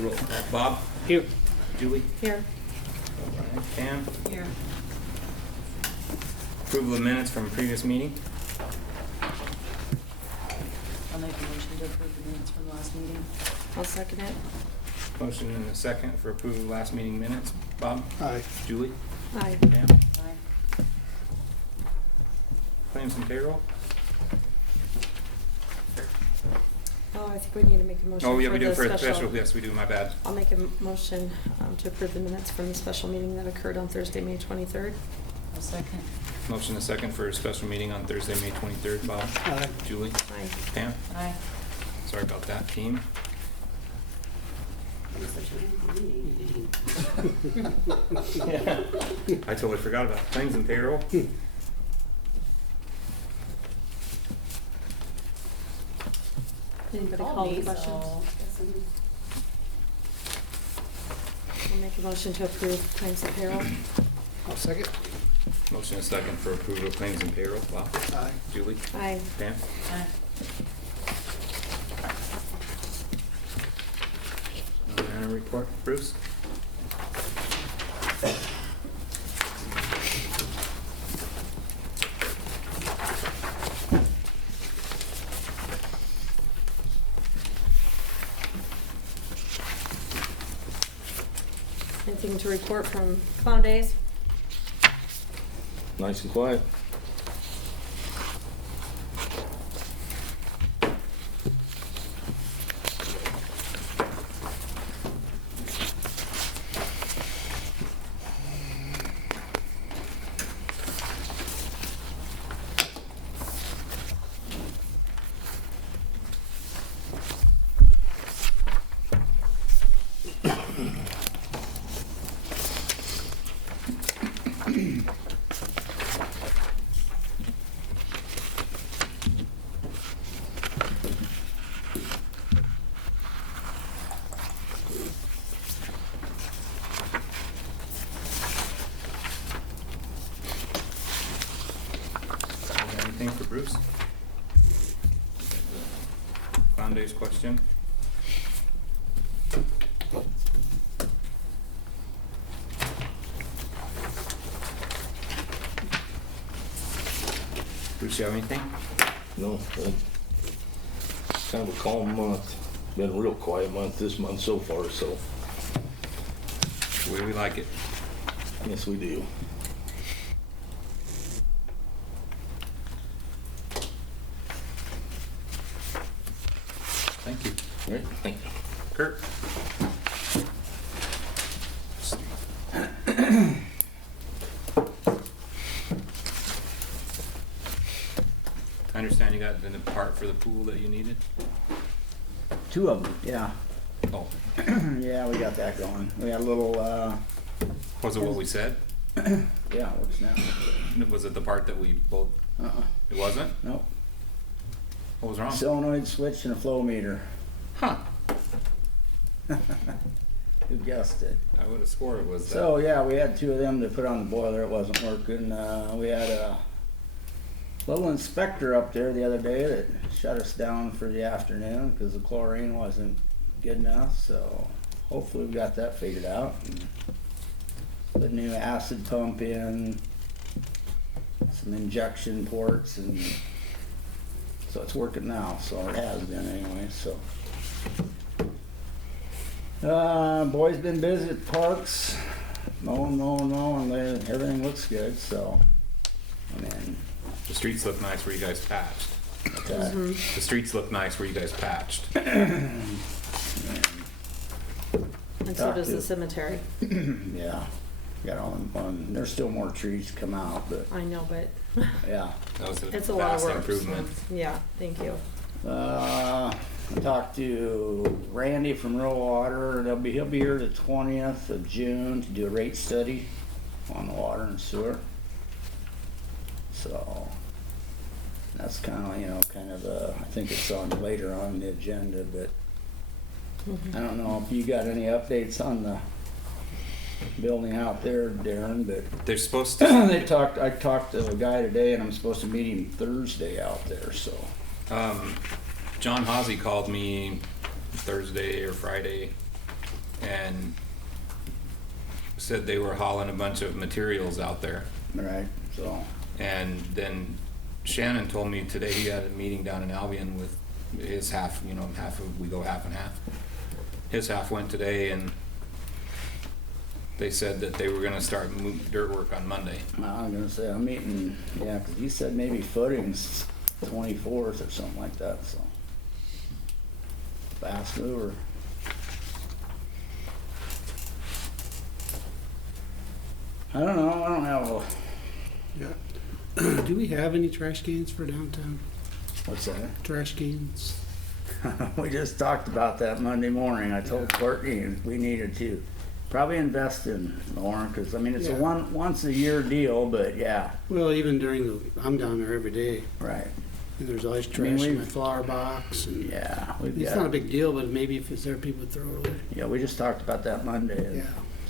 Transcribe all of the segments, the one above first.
Roll call. Bob? Here. Julie? Here. Alright, Pam? Here. Approval of minutes from previous meeting? I'll make a motion to approve the minutes from last meeting. I'll second it. Motion and a second for approval of last meeting minutes. Bob? Aye. Julie? Aye. Pam? Aye. Claims and payroll? Oh, I think we need to make a motion Oh, yeah, for we do the for a special. special, yes, we do, my bad. I'll make a motion to approve the minutes from the special meeting that occurred on Thursday, May 23rd. I'll second. Motion and a second for a special meeting on Thursday, May 23rd. Bob? Aye. Julie? Aye. Pam? Aye. Sorry about that, team. Yeah. I totally forgot about it. Claims and payroll? Anybody Called call me, the questions? so- I'll make a motion to approve claims and payroll. I'll second. Motion and a second for approval of claims and payroll. Bob? Aye. Julie? Aye. Pam? Aye. Report, Bruce? Anything to report from Clown Days? Nice and quiet. Anything for Bruce? Clown Days question? Bruce, you have anything? No, kind of a calm month. Been a real quiet month this month so far, so The way we like it. yes, we do. Thank you. All right, thank you. Kurt? I understand you got the part for the pool that you needed? Two of them, yeah. Oh, Yeah, we got that going. We had a little, was it what we said? yeah, what's now? Was it the part that we both, Uh-uh, it wasn't? nope. What was wrong? Solenoid switch and a flow meter. Huh, Who guessed it? I would've swore it was that. So, yeah, we had two of them to put on the boiler. It wasn't working. We had a little inspector up there the other day that shut us down for the afternoon because the chlorine wasn't good enough. So hopefully we got that figured out. And the new acid pump in, some injection ports, and so it's working now. So it has been anyway. So boys been busy at parks, mowing, and everything looks good. So I mean, The streets look nice where you guys patched. that, The streets look nice where you guys patched. And so Talk does to- the cemetery. yeah, got on. There's still more trees to come out, but I know, but yeah. That was it's a a lot of vast work. improvement. So, yeah, thank you. I talked to Randy from Rural Water. He'll be here the 20th of June to do a rate study on the water and sewer. So that's kind of I think it's on later on the agenda, but I don't know if you got any updates on the building out there, Darren, but They're supposed to, I talked to a guy today and I'm supposed to meet him Thursday out there, so. John Hawsey called me Thursday or Friday and said they were hauling a bunch of materials out there. Right, so, And then Shannon told me today he had a meeting down in Albion with his half, you know, we go half and half. His half went today, and they said that they were gonna start dirt work on Monday. I'm gonna say, I'm meeting, yeah, 'cause he said maybe footings 24th or something like that, so. Fast mover. I don't know, I don't have a, Yeah. Do we have any trash cans for downtown? what's that? Trash cans? We just talked about that Monday morning. I told Courtney we needed to probably invest in more, because I mean it's a Yeah. once a year deal, but yeah, Well, even during I'm down there every day. right. And there's always I mean, trash in my we've- flower box. And Yeah, we've it's got, not a big deal, but maybe if it's there, people would throw it away. yeah, we just talked about that Monday. Yeah.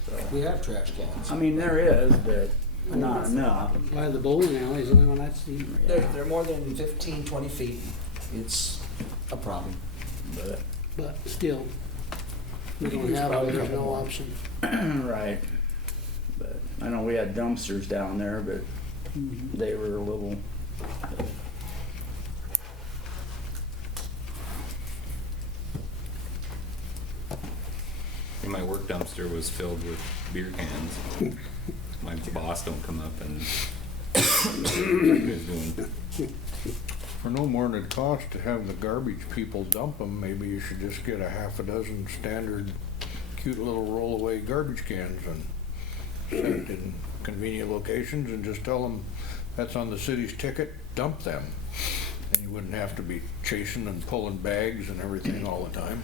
So. We have trash cans. I mean there is, but not enough. By the bowling alley is the only one I've seen. They're more than 15, 20 feet. It's a problem. But But still, we don't There's have it, probably a there's couple no more. option. right. But I know we had dumpsters down there, but they were a little. My work dumpster was filled with beer cans. My boss don't come up and what you guys doing? For no more than it costs to have the garbage people dump them, maybe you should just get a half a dozen standard cute little rollaway garbage cans and set it in convenient locations and just tell them that's on the city's ticket, dump them. And you wouldn't have to be chasing and pulling bags and everything all the time.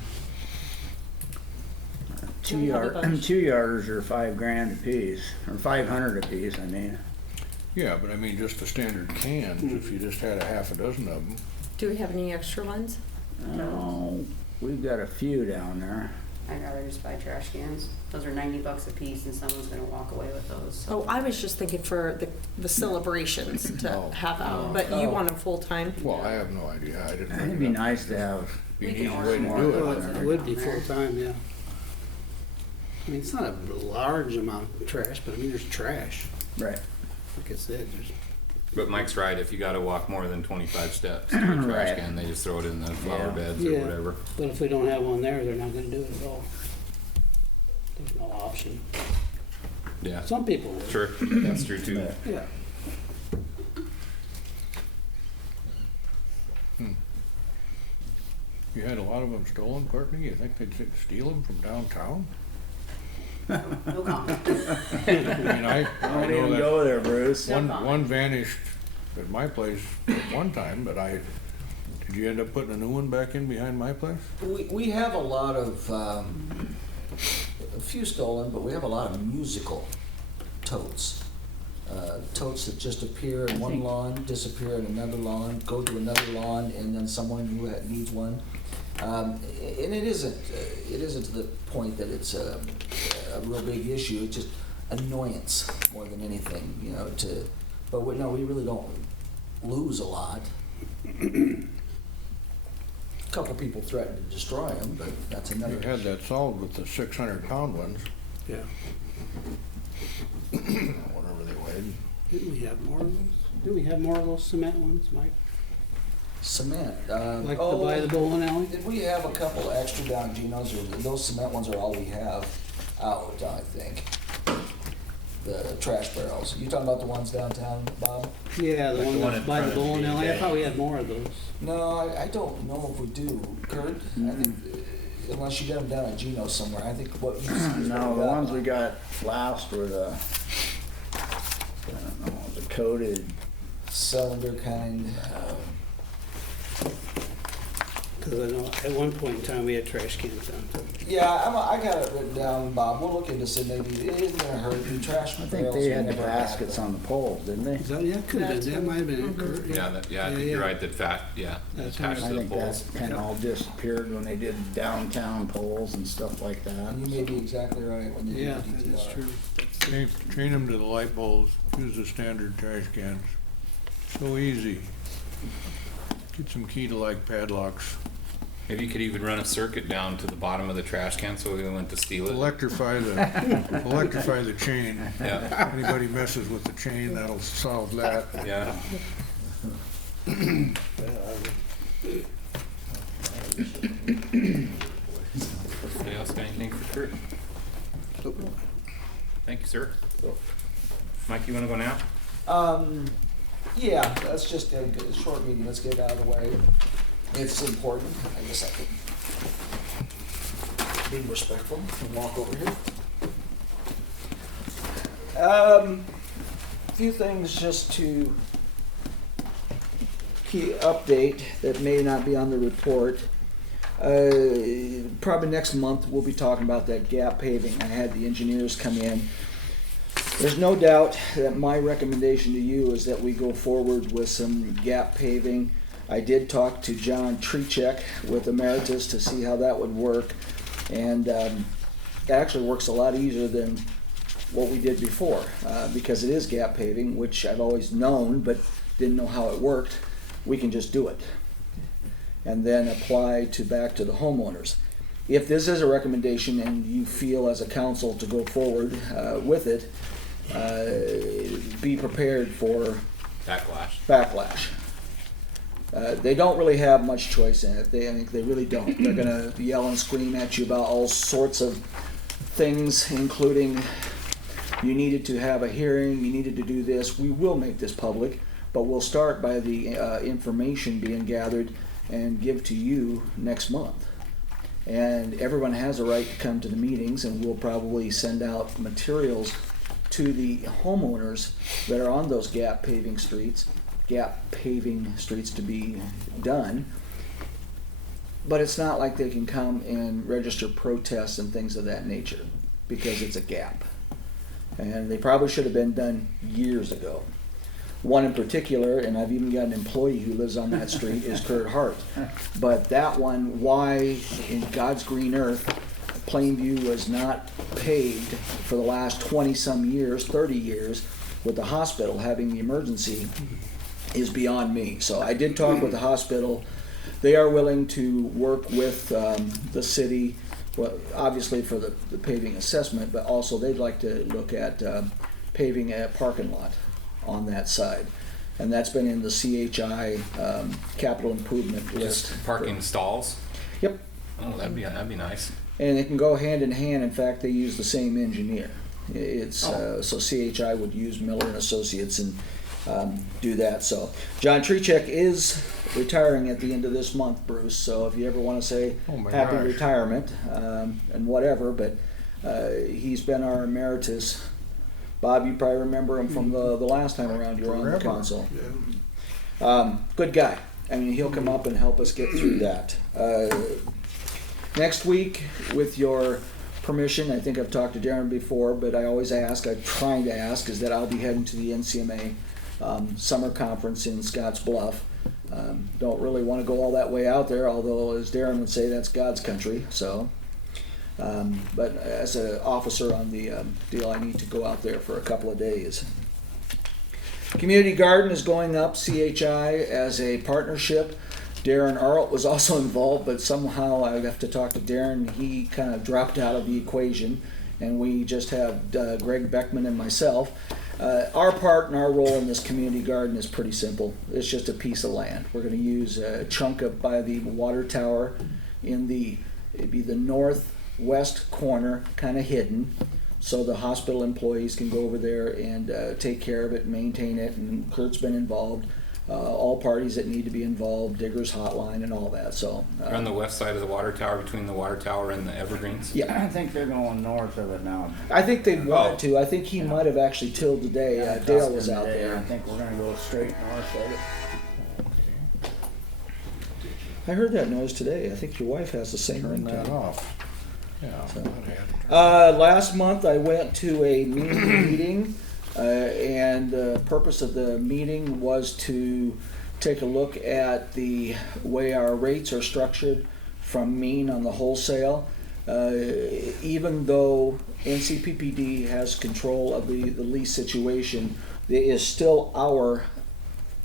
Two We have a bunch. 2-yarders are $5,000 a piece, or 500 a piece. I mean, Yeah, but I mean, just the standard cans, if you just had a half a dozen of them. Do we have any extra ones? oh, we've got a few down there. I'd rather just buy trash cans. Those are $90 a piece, and someone's gonna walk away with those. Oh, I was just thinking for the celebrations to Oh. have out, but you Oh. want them full-time? Well, I have no idea. I didn't. It'd be nice to have. Be We an can easy order way to more. do Oh, it. it's It would be down there. full-time, yeah. I mean, it's not a large amount of trash, but I mean, there's trash. Right. Like I said, there's. But Mike's right, if you gotta walk more than 25 steps to a trash Right. can, they just throw it in the flower Yeah. beds or Yeah. whatever. But if we don't have one there, they're not gonna do it at all. There's no option. Yeah, Some people would. sure, that's true too. Yeah. You had a lot of them stolen, Courtney? You think they'd steal them from downtown? No comment. I mean, I Don't know even that go there, Bruce. No comment. one vanished at my place at one time, but did you end up putting a new one back in behind my place? We have a lot of, a few stolen, but we have a lot of musical totes. Totes that just appear in one lawn, disappear in another lawn, go to another lawn, and then someone who needs one. And it isn't to the point that it's a real big issue. It's just annoyance more than anything, you know. But we really don't lose a lot. A couple people threatened to destroy them, but that's another. You had that solved with the 600-pound ones, Yeah. whatever they weighed. Didn't we have more of those? Didn't we have more of those cement ones, Mike? Cement. Like to buy the bowling alley? Did we have a couple extra down Geno's, or those cement ones are all we have out, I think? The trash barrels. You talking about the ones downtown, Bob? Yeah, the Like one the one that's in by the front of bowling alley. I BJ. thought we had more of those. No, I don't know if we do. Kurt? I think, unless you got them down at Geno's somewhere, I think what you see is what No, we the got. ones we got last were the, I don't know, the coated. Cylinder kind. Because I know at one point in time we had trash cans down too. Yeah, I got it written down, Bob. We'll look into it. Maybe it isn't gonna hurt. The trash I think barrels, they we had the never baskets them. on the poles, didn't they? Is that, yeah, could have been. That might have been it, Kurt. Yeah, I think you're right, that That's attached I to the think poles. that kind of all disappeared when they did downtown poles and stuff like that. And you may be exactly right when you Yeah, do the that is DTR. true. Chain them to the light poles, use the standard trash cans. So easy. Get some key-to-like padlocks. Maybe you could even run a circuit down to the bottom of the trash can so we went to steal it. Electrify the chain. Yeah, Anybody messes with the chain, that'll solve that. yeah. Anybody else got anything for Kurt? Thank you, sir. Mike, you wanna go now? Yeah, that's just a short meeting, let's get it out of the way. It's important, I guess I could be respectful and walk over here. A few things just to update that may not be on the report. Probably next month we'll be talking about that gap paving. I had the engineers come in. There's no doubt that my recommendation to you is that we go forward with some gap paving. I did talk to John Trechek with Emeritus to see how that would work, and it actually works a lot easier than what we did before, because it is gap paving, which I've always known but didn't know how it worked. We can just do it and then apply back to the homeowners. If this is a recommendation and you feel as a council to go forward with it, be prepared for backlash. They don't really have much choice in it. I think they really don't. They're gonna yell and scream at you about all sorts of things, including you needed to have a hearing, you needed to do this. We will make this public, but we'll start by the information being gathered and give to you next month. And everyone has a right to come to the meetings, and we'll probably send out materials to the homeowners that are on those gap paving streets to be done. But it's not like they can come and register protests and things of that nature, because it's a gap. And they probably should have been done years ago. One in particular, and I've even got an employee who lives on that street, is Kurt Hart. But that one, why in God's green earth Plainview was not paved for the last 20-some years, 30 years, with the hospital having the emergency, is beyond me. So I did talk with the hospital. They are willing to work with the city, well, obviously for the paving assessment, but also they'd like to look at paving a parking lot on that side. And that's been in the CHI capital improvement list. Just parking stalls? Yep. Oh, that'd be nice. And it can go hand in hand. In fact, they use the same engineer. It's so CHI would use Miller and Associates and do that. So John Trechek is retiring at the end of this month, Bruce. So if you ever want to say happy retirement and whatever, but he's been our emeritus. Bob, you probably remember him from the last time around you were on the council. Yeah. Good guy. I mean, he'll come up and help us get through that. Next week, with your permission, I think I've talked to Darren before, but I always ask, I'm trying to ask, is that I'll be heading to the NCMA summer conference in Scotts Bluff. Don't really want to go all that way out there, although as Darren would say, that's God's country. So, but as an officer on the deal, I need to go out there for a couple of days. Community Garden is going up, CHI, as a partnership. Darren Arlt was also involved, but somehow I have to talk to Darren. He kind of dropped out of the equation, and we just have Greg Beckman and myself. Our part and our role in this community garden is pretty simple. It's just a piece of land. We're going to use a chunk up by the water tower in it'd be the northwest corner, kind of hidden, so the hospital employees can go over there and take care of it and maintain it, and Kurt's been involved. All parties that need to be involved, Diggers Hotline and all that. So You're on the west side of the water tower, between the water tower and the Evergreens? yeah, I think they're going north of it now. I think they wanted to. I think he might have actually tilled today. Dale was out there. I think we're gonna go straight north of it. I heard that noise today. I think your wife has the same Turn that ringtone. off. Yeah. that had- Last month I went to a meeting, and the purpose of the meeting was to take a look at the way our rates are structured from Mean on the wholesale. Even though NCPPD has control of the lease situation, it is still our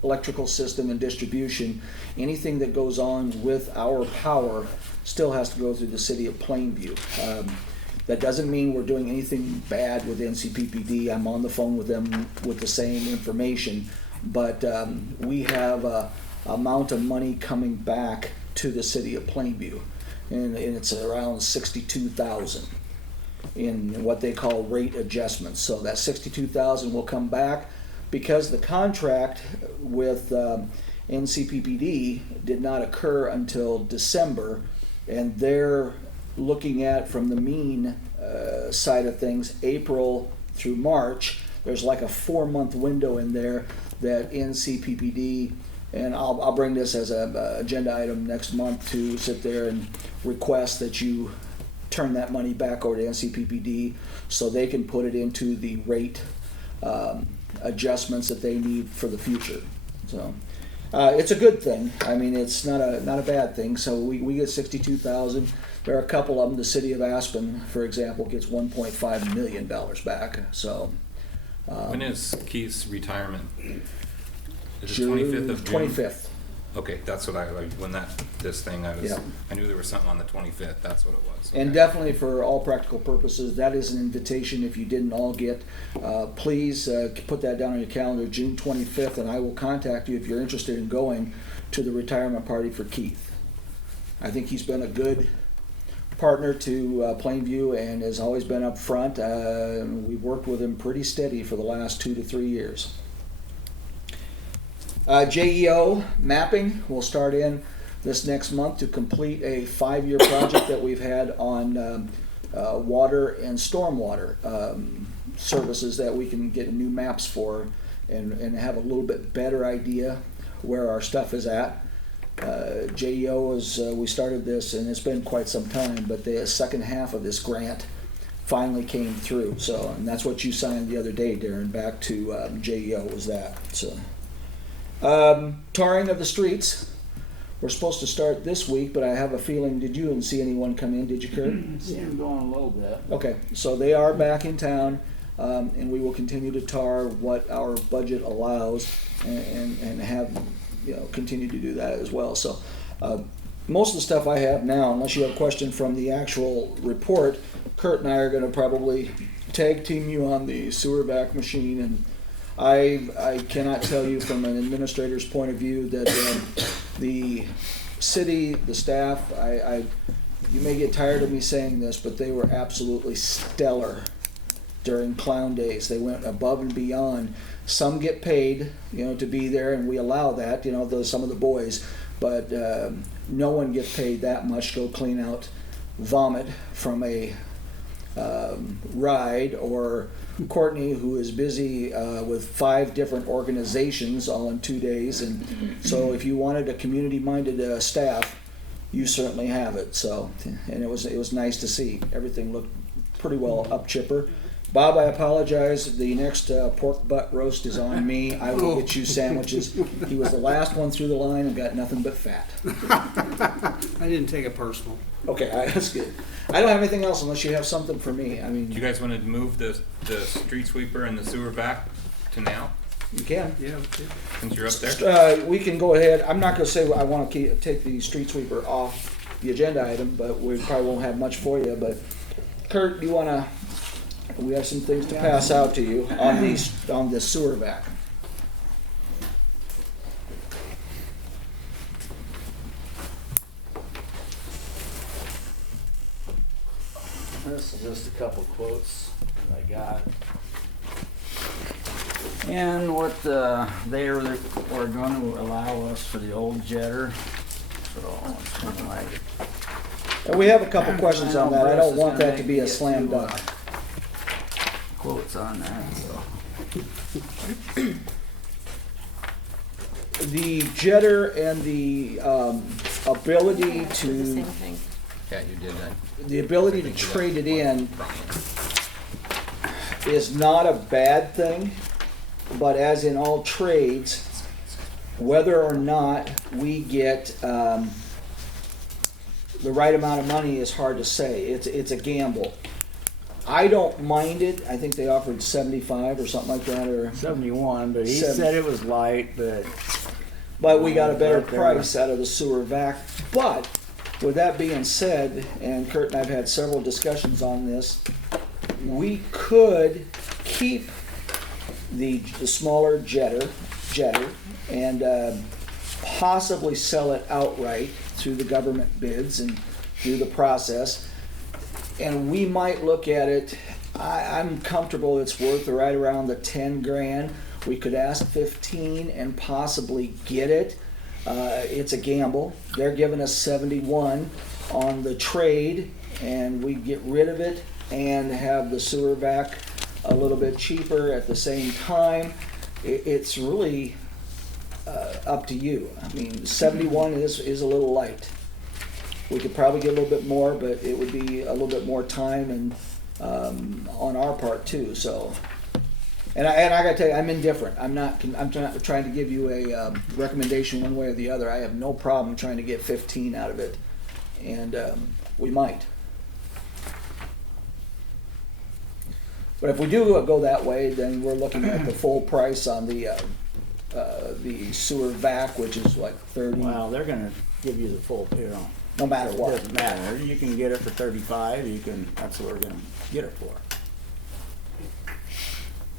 electrical system and distribution, anything that goes on with our power still has to go through the city of Plainview. That doesn't mean we're doing anything bad with NCPPD. I'm on the phone with them with the same information, but we have a amount of money coming back to the city of Plainview, and it's around 62,000 in what they call rate adjustments. So that 62,000 will come back because the contract with NCPPD did not occur until December, and they're looking at, from the mean side of things, April through March. There's like a 4-month window in there that NCPPD, and I'll bring this as an agenda item next month to sit there and request that you turn that money back over to NCPPD so they can put it into the rate adjustments that they need for the future. So it's a good thing. I mean, it's not a bad thing. So we get 62,000. There are a couple of them. The city of Aspen, for example, gets $1.5 million back. So When is Keith's retirement? Is it June 25th of June? 25th. Okay, that's what I, like, when this thing, Yeah. I knew there was something on the 25th, that's what it was. And Okay. definitely, for all practical purposes, that is an invitation. If you didn't all get, please put that down on your calendar, June 25th, and I will contact you if you're interested in going to the retirement party for Keith. I think he's been a good partner to Plainview and has always been up front. We've worked with him pretty steady for the last 2 to 3 years. JEO mapping will start in this next month to complete a 5-year project that we've had on water and stormwater services that we can get new maps for and have a little bit better idea where our stuff is at. JEO is, we started this, and it's been quite some time, but the second half of this grant finally came through. So, and that's what you signed the other day, Darren, back to JEO was that. So, tarring of the streets. We're supposed to start this week, but I have a feeling, did you didn't see anyone come in, did you, Kurt? See him going a little bit. Okay, so they are back in town, and we will continue to tar what our budget allows and have, continue to do that as well. So most of the stuff I have now, unless you have a question from the actual report, Kurt and I are going to probably tag team you on the sewer vac machine, and I cannot tell you from an administrator's point of view that the city, the staff, you may get tired of me saying this, but they were absolutely stellar during clown days. They went above and beyond. Some get paid, to be there, and we allow that, some of the boys, but no one gets paid that much to go clean out vomit from a ride, or Courtney, who is busy with 5 different organizations all in 2 days. And so if you wanted a community-minded staff, you certainly have it. So, and it was nice to see. Everything looked pretty well up chipper. Bob, I apologize. The next pork butt roast is on me. I will get you sandwiches. He was the last one through the line and got nothing but fat. I didn't take it personal. Okay, that's good. I don't have anything else unless you have something for me. I mean, Do you guys want to move the street sweeper and the sewer back to now, you can. Yeah, okay. since you're up there? We can go ahead. I'm not going to say I want to take the street sweeper off the agenda item, but we probably won't have much for you. But Kurt, do you want to? We have some things to pass out to you on this sewer vac. This is just a couple quotes that I got. And what they were going to allow us for the old jetter. So it's kind of like. And we have a couple questions on that. I don't want that to be a slam dunk. Quotes on that, so. The jetter and the ability The to same thing. Yeah, you did that. the ability to trade it in is not a bad thing, but as in all trades, whether or not we get the right amount of money is hard to say. It's a gamble. I don't mind it. I think they offered 75 or something like that, or 71, but he Seven- said it was light, but we got a better Right there. price out of the sewer vac. But with that being said, and Kurt and I've had several discussions on this, we could keep the smaller jetter, and possibly sell it outright through the government bids and through the process. And we might look at it, I'm comfortable it's worth right around the 10 grand. We could ask 15 and possibly get it. It's a gamble. They're giving us 71 on the trade, and we get rid of it and have the sewer vac a little bit cheaper at the same time. It's really up to you. I mean, 71 is a little light. We could probably get a little bit more, but it would be a little bit more time and on our part too. So, and I gotta tell you, I'm indifferent. I'm not trying to give you a recommendation one way or the other. I have no problem trying to get 15 out of it, and we might. But if we do go that way, then we're looking at the full price on the sewer vac, which is like 30. well, they're gonna give you the full, No matter it what. doesn't matter. You can get it for 35, that's what we're gonna get it for.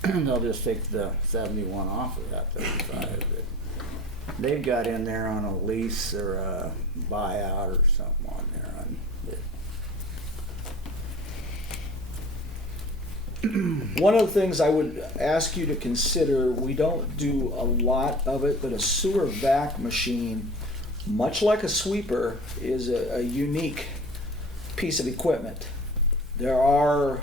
They'll just take the 71 off of that 35 that they've got in there on a lease or a buyout or something on there. One of the things I would ask you to consider, we don't do a lot of it, but a sewer vac machine, much like a sweeper, is a unique piece of equipment. There are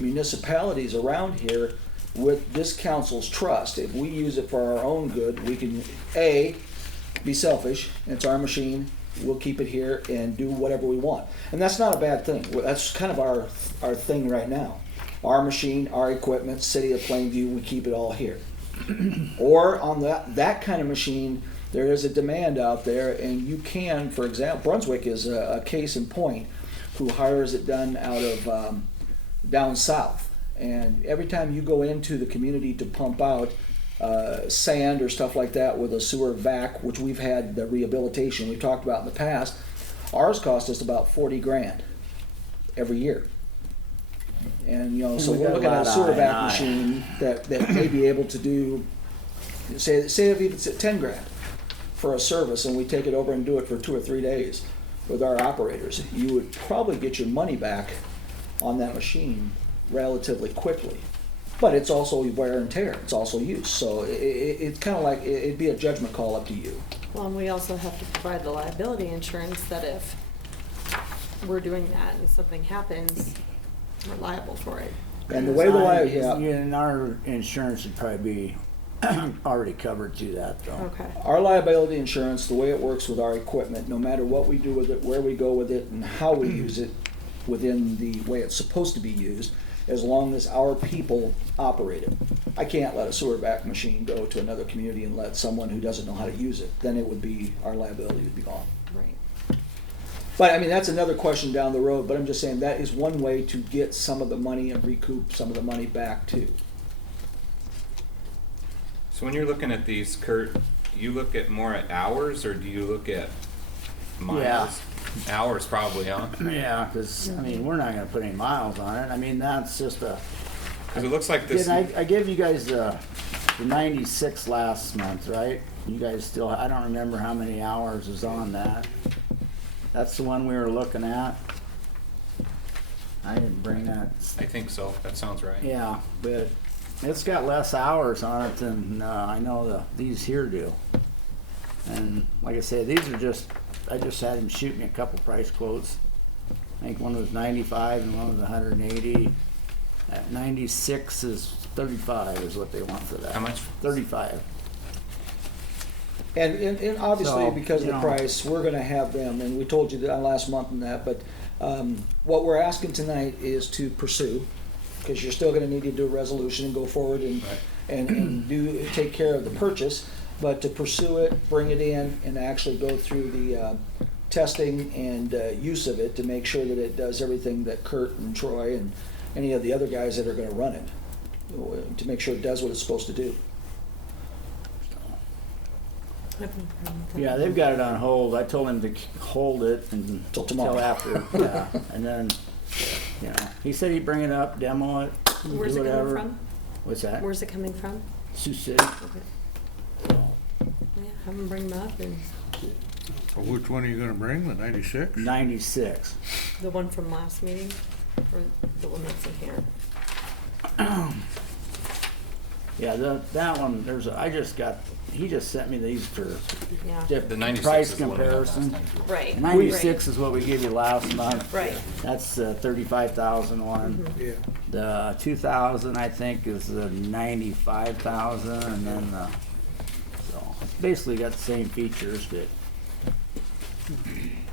municipalities around here with this council's trust. If we use it for our own good, we can, A, be selfish, it's our machine, we'll keep it here and do whatever we want. And that's not a bad thing. That's kind of our thing right now. Our machine, our equipment, city of Plainview, we keep it all here. Or on that kind of machine, there is a demand out there, and you can, for example, Brunswick is a case in point, who hires it done out of down south. And every time you go into the community to pump out sand or stuff like that with a sewer vac, which we've had the rehabilitation we've talked about in the past, ours cost us about 40 grand every year. And so We we're got looking at a lot sewer of vac I&I. machine that may be able to do, say if it's at 10 grand for a service, and we take it over and do it for 2 or 3 days with our operators, you would probably get your money back on that machine relatively quickly. But it's also wear and tear, it's also use, so it's kind of like, it'd be a judgment call up to you. Well, and we also have to provide the liability insurance that if we're doing that and something happens, we're liable for it. And the way the And our insurance would probably be already covered to that though. Okay. our liability insurance, the way it works with our equipment, no matter what we do with it, where we go with it, and how we use it within the way it's supposed to be used, as long as our people operate it. I can't let a sewer vac machine go to another community and let someone who doesn't know how to use it. Then it would be, our liability would be gone. Right. But I mean, that's another question down the road, but I'm just saying that is one way to get some of the money and recoup some of the money back too. So when you're looking at these, Kurt, do you look at more at hours or do you look at miles? Yeah. Hours probably, huh? Yeah, because, we're not gonna put any miles on it. That's just a, Because it looks like this. did I gave you guys the 96 last month, right? You guys still, I don't remember how many hours is on that. That's the one we were looking at. I didn't bring that. I think so. That sounds right. Yeah, but it's got less hours on it than I know these here do. And like I said, these are just, I just had him shoot me a couple price quotes. I think one was 95 and one was 180. At 96 is 35 is what they want for that. How much? 35. And obviously, So, because of the price, we're gonna have them, and we told you that last month and that, but what we're asking tonight is to pursue, because you're still gonna need to do a resolution and go forward and, Right. and take care of the purchase, but to pursue it, bring it in, and actually go through the testing and use of it to make sure that it does everything that Kurt and Troy and any of the other guys that are gonna run it, to make sure it does what it's supposed to do. I have no problem with that. Yeah, they've got it on hold. I told him to hold it Till tomorrow. after, yeah. And then, you know, he said he'd bring it up, demo it, do Where's it coming whatever. from? What's that? Where's it coming from? Sioux City. Okay. Yeah, have them bring them up and Well, which one are you gonna bring, the 96? 96. the one from last meeting or the one that's in here. Yeah, that one, he just sent me these for Yeah. The different 96 price is the one we had last comparison. time, too. Right. 96 is what we gave you last month. Right. That's the 35,000 one. Yeah. The 2,000, I think, is the 95,000, and then so it's basically got the same features, but.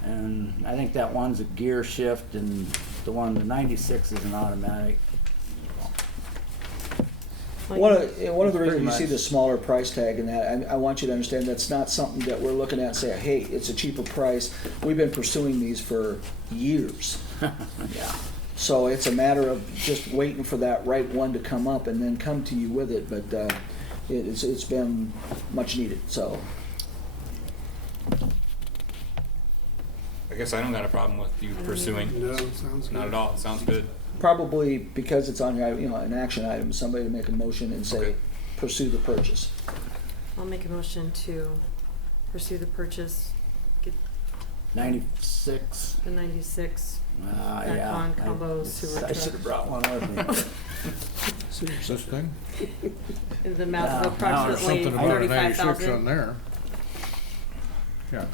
And I think that one's a gear shift, and the 96 is an automatic. One of the reasons Pretty you see much. the smaller price tag in that, I want you to understand that's not something that we're looking at and say, hey, it's a cheaper price. We've been pursuing these for years. Yeah. So it's a matter of just waiting for that right one to come up and then come to you with it, but it's been much needed, so. I guess I don't got a problem with you pursuing. No, sounds good. Not at all, it sounds good. Probably because it's on, an action item, somebody to make a motion and say, Okay. pursue the purchase. I'll make a motion to pursue the purchase, get 96. the 96 Yeah. Con combo sewer I truck. should have brought one with me. This thing? in the amount of Yeah, now approximately Something about a 96 on 35,000. there. Yeah,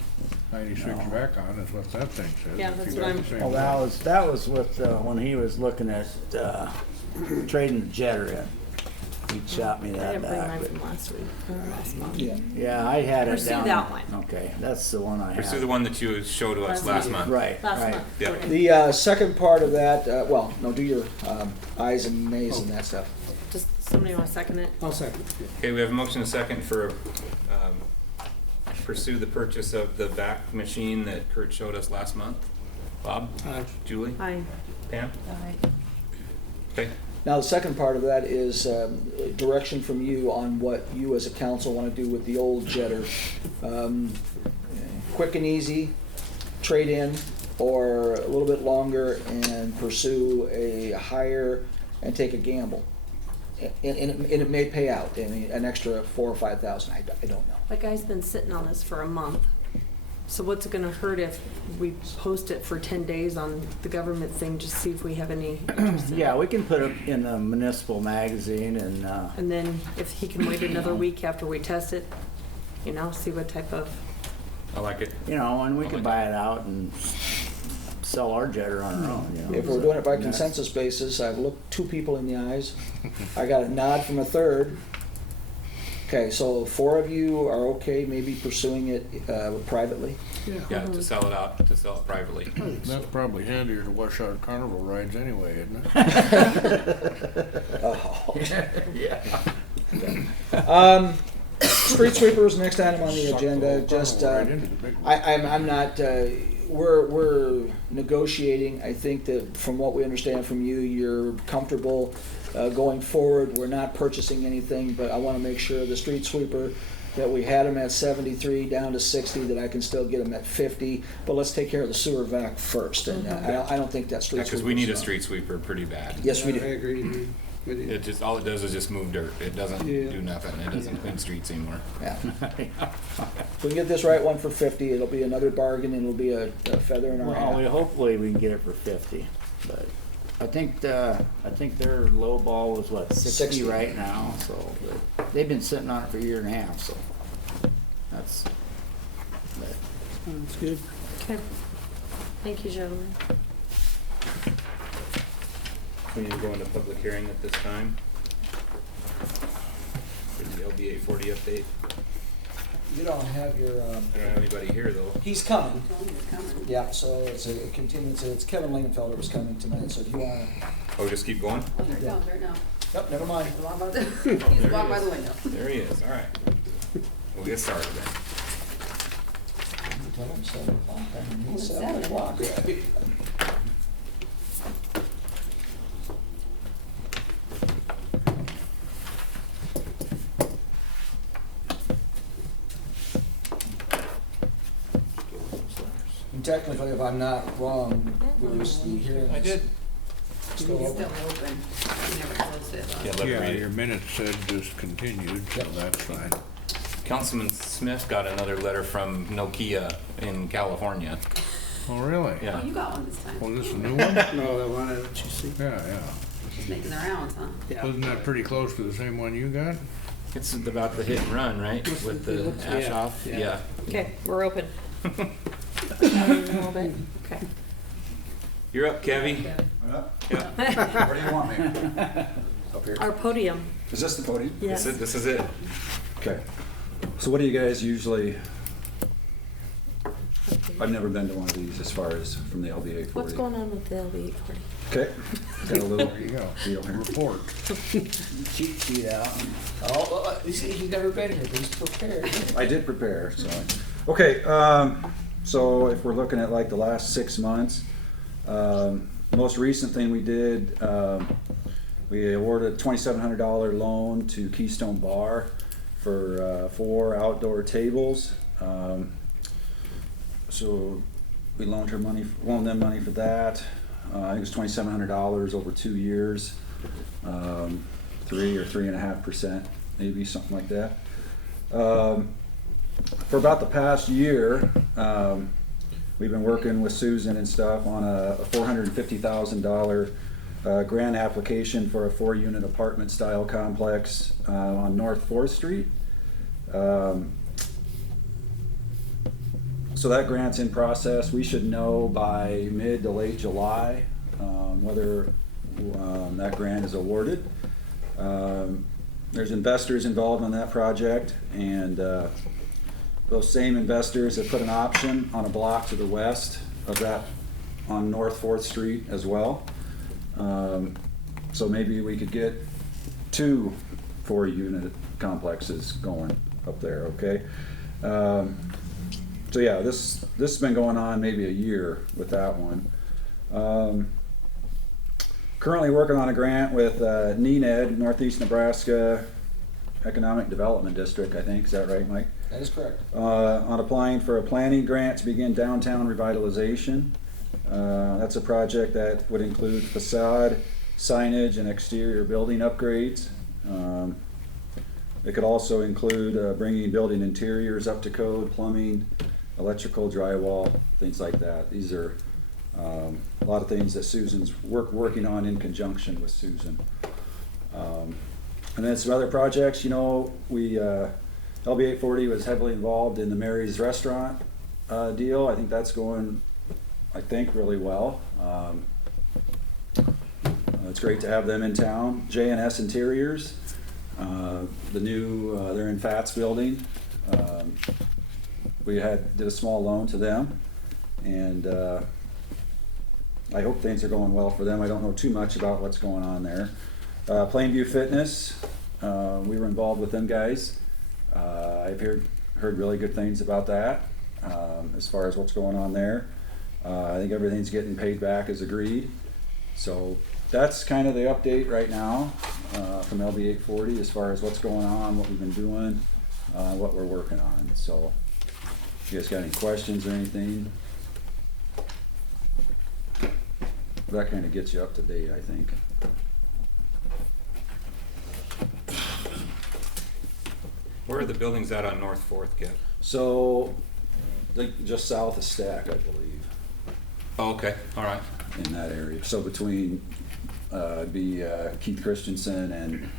96 No. back on is what that thing says. Yeah, if that's you what got I'm- the same Well, that was with when he was looking at trading the jetter in. He shot me I that didn't bring back. mine but- from last week, last month. Yeah. Yeah, I had it Pursue down. that one. Okay, that's the one I had. Pursue the one that you showed to us last month. Right, Last right. month. Yeah. Okay. The second part of that, do your ayes and nays and that stuff. Just, somebody want to second it? I'll second. Okay, we have a motion and a second for, pursue the purchase of the vac machine that Kurt showed us last month. Bob? Julie? Aye. Pam? Aye. Okay, Now, the second part of that is direction from you on what you as a council want to do with the old jetter. Quick and easy, trade in, or a little bit longer and pursue a higher and take a gamble. And it may pay out, an extra 4,000 or 5,000, I don't know. That guy's been sitting on this for a month. So what's it gonna hurt if we post it for 10 days on the government thing, just see if we have any interest in it? Yeah, we can put it in the municipal magazine and, And then if he can wait another week after we test it, see what type of, I like it. and we can buy it out and sell our jetter on our own, If we're doing it by That's- consensus basis, I've looked two people in the eyes. I got a nod from a third. Okay, so 4 of you are okay maybe pursuing it privately? Yeah, to sell it out, to sell it privately. That's probably handier to wash out carnival rides anyway, isn't it? Oh. Yeah. Street sweepers, next item on the Suck agenda, whole just, carnival right into the big one. I'm not, we're negotiating. I think that from what we understand from you, you're comfortable going forward. We're not purchasing anything, but I want to make sure the street sweeper, that we had them at 73 down to 60, that I can still get them at 50. But let's take care of the sewer vac first, and I don't think that street Yeah, sweeper. because we need a street sweeper pretty bad. Yes, we I do. agree. We do. It just, all it does is just move dirt. It doesn't Yeah. do nothing. It doesn't clean streets anymore. Yeah. If we can get this right one for 50, it'll be another bargain, and it'll be a feather in our Well, hat. hopefully we can get it for 50, but I think their low ball was what, 60 60. right now, so, but they've been sitting on it for a year and a half, so that's, but That's good. okay. Thank you, gentlemen. We need to go into public hearing at this time. For the LB 840 update. You don't have your, I don't have anybody here though. he's coming. Tell me you're coming. Yeah, so it's a continuance, it's Kevin Langenfelder was coming tonight, so do you wanna, Oh, just keep going? Oh, there it Yeah. goes, right now. yep, never mind. He's walking by the, he's walking by the window. There he is, all right. We'll get started then. Tell him 7 o'clock, I mean, Oh, he's it's 7 7 o'clock. technically, if I'm not wrong, Bruce, the hearing. I did. Still It's open. still open. You never closed it. Yeah, let me Yeah, read your it. minutes said just continued, so that's fine. Councilman Smith got another letter from Nokia in California. Oh, really? Yeah. Oh, you got one this time. Oh, this is a new one? No, the one that you see. Yeah, yeah. She's making the rounds, huh? Yeah. Wasn't that pretty close to the same one you got? It's about the hit and run, right? With the ash Yeah, off? yeah. Yeah. Okay, we're open. A little bit, okay. You're up, Kevy. Yeah. Where do you want me? Up here? Our podium, Is this the podium? yes. This is it. Okay. So what do you guys usually, I've never been to one of these as far as from the LB 840. What's going on with the LB 840? Okay. Got a little There you go. deal here. Report. Cheat sheet out. Oh, you see, he's never been here, but he's prepared. I did prepare, so. Okay, so if we're looking at like the last 6 months, most recent thing we did, we awarded a $2,700 loan to Keystone Bar for 4 outdoor tables. So we loaned them money for that. I think it was $2,700 over 2 years, 3 or 3.5%, maybe something like that. For about the past year, we've been working with Susan and stuff on a $450,000 grant application for a 4-unit apartment style complex on North 4th Street. So that grant's in process. We should know by mid to late July whether that grant is awarded. There's investors involved on that project, and those same investors have put an option on a block to the west of that on North 4th Street as well. So maybe we could get 2 4-unit complexes going up there, okay? So yeah, this has been going on maybe a year with that one. Currently working on a grant with NENED, Northeast Nebraska Economic Development District, I think. Is that right, Mike? That is correct. On applying for a planning grant to begin downtown revitalization. That's a project that would include facade, signage, and exterior building upgrades. It could also include bringing building interiors up to code, plumbing, electrical, drywall, things like that. These are a lot of things that Susan's working on in conjunction with Susan. And then some other projects, you know, LB 840 was heavily involved in the Mary's Restaurant deal. I think that's going, really well. It's great to have them in town. J&S Interiors, they're in Fats building. We did a small loan to them, and I hope things are going well for them. I don't know too much about what's going on there. Plainview Fitness, we were involved with them guys. I've heard really good things about that as far as what's going on there. I think everything's getting paid back as agreed. So that's kind of the update right now from LB 840 as far as what's going on, what we've been doing, what we're working on. So if you guys got any questions or anything? That kind of gets you up to date, I think. Where are the buildings at on North 4th, Kev? So, just south of Stack, I believe, Oh, okay, all right. in that area. So between, Keith Christensen and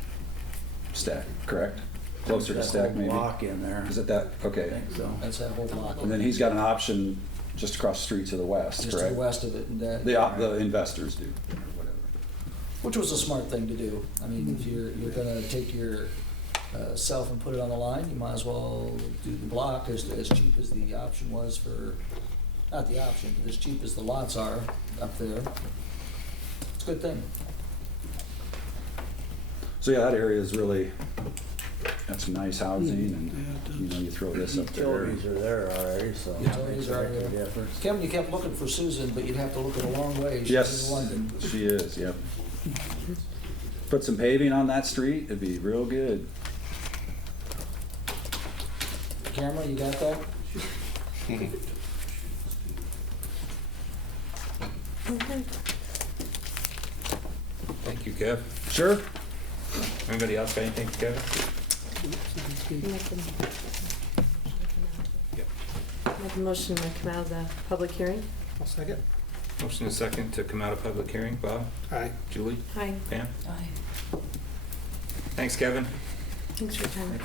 Stack, correct? Closer to That Stack, whole maybe? block in there. Is it that? I Okay. think so. That's that whole block. And then he's got an option just across the street to the west, Just to correct? the west of it, and that. The investors do, or whatever. Which was a smart thing to do. I mean, if you're gonna take your self and put it on the line, you might as well do the block as cheap as the option was for, not the option, but as cheap as the lots are up there. It's a good thing. So yeah, that area is really, got some nice housing, and, you throw this up there. Utilities are there already, so. Utilities are Makes a there. difference. Kevin, you kept looking for Susan, but you'd have to look at a long way. She's Yes, in London. she is, yep. Put some paving on that street, it'd be real good. Camera, you got that? Okay. Thank you, Kev. Sure. Anybody else got anything, Kevin? Sounds good. Yep. Make a motion to come out of the public hearing. I'll second. Motion is second to come out of public hearing. Bob? Aye. Julie? Hi, Pam? Aye. Thanks, Kevin. thanks for your time.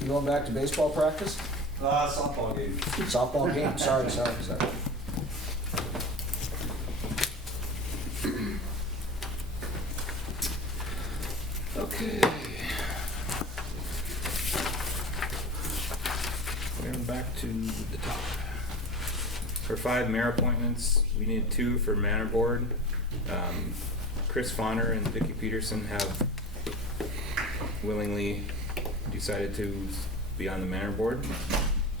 You going back to baseball practice? Softball game. Softball game, sorry. Okay. We're back to the top. For 5 mayor appointments, we need 2 for manor board. Chris Fonner and Vicki Peterson have willingly decided to be on the manor board.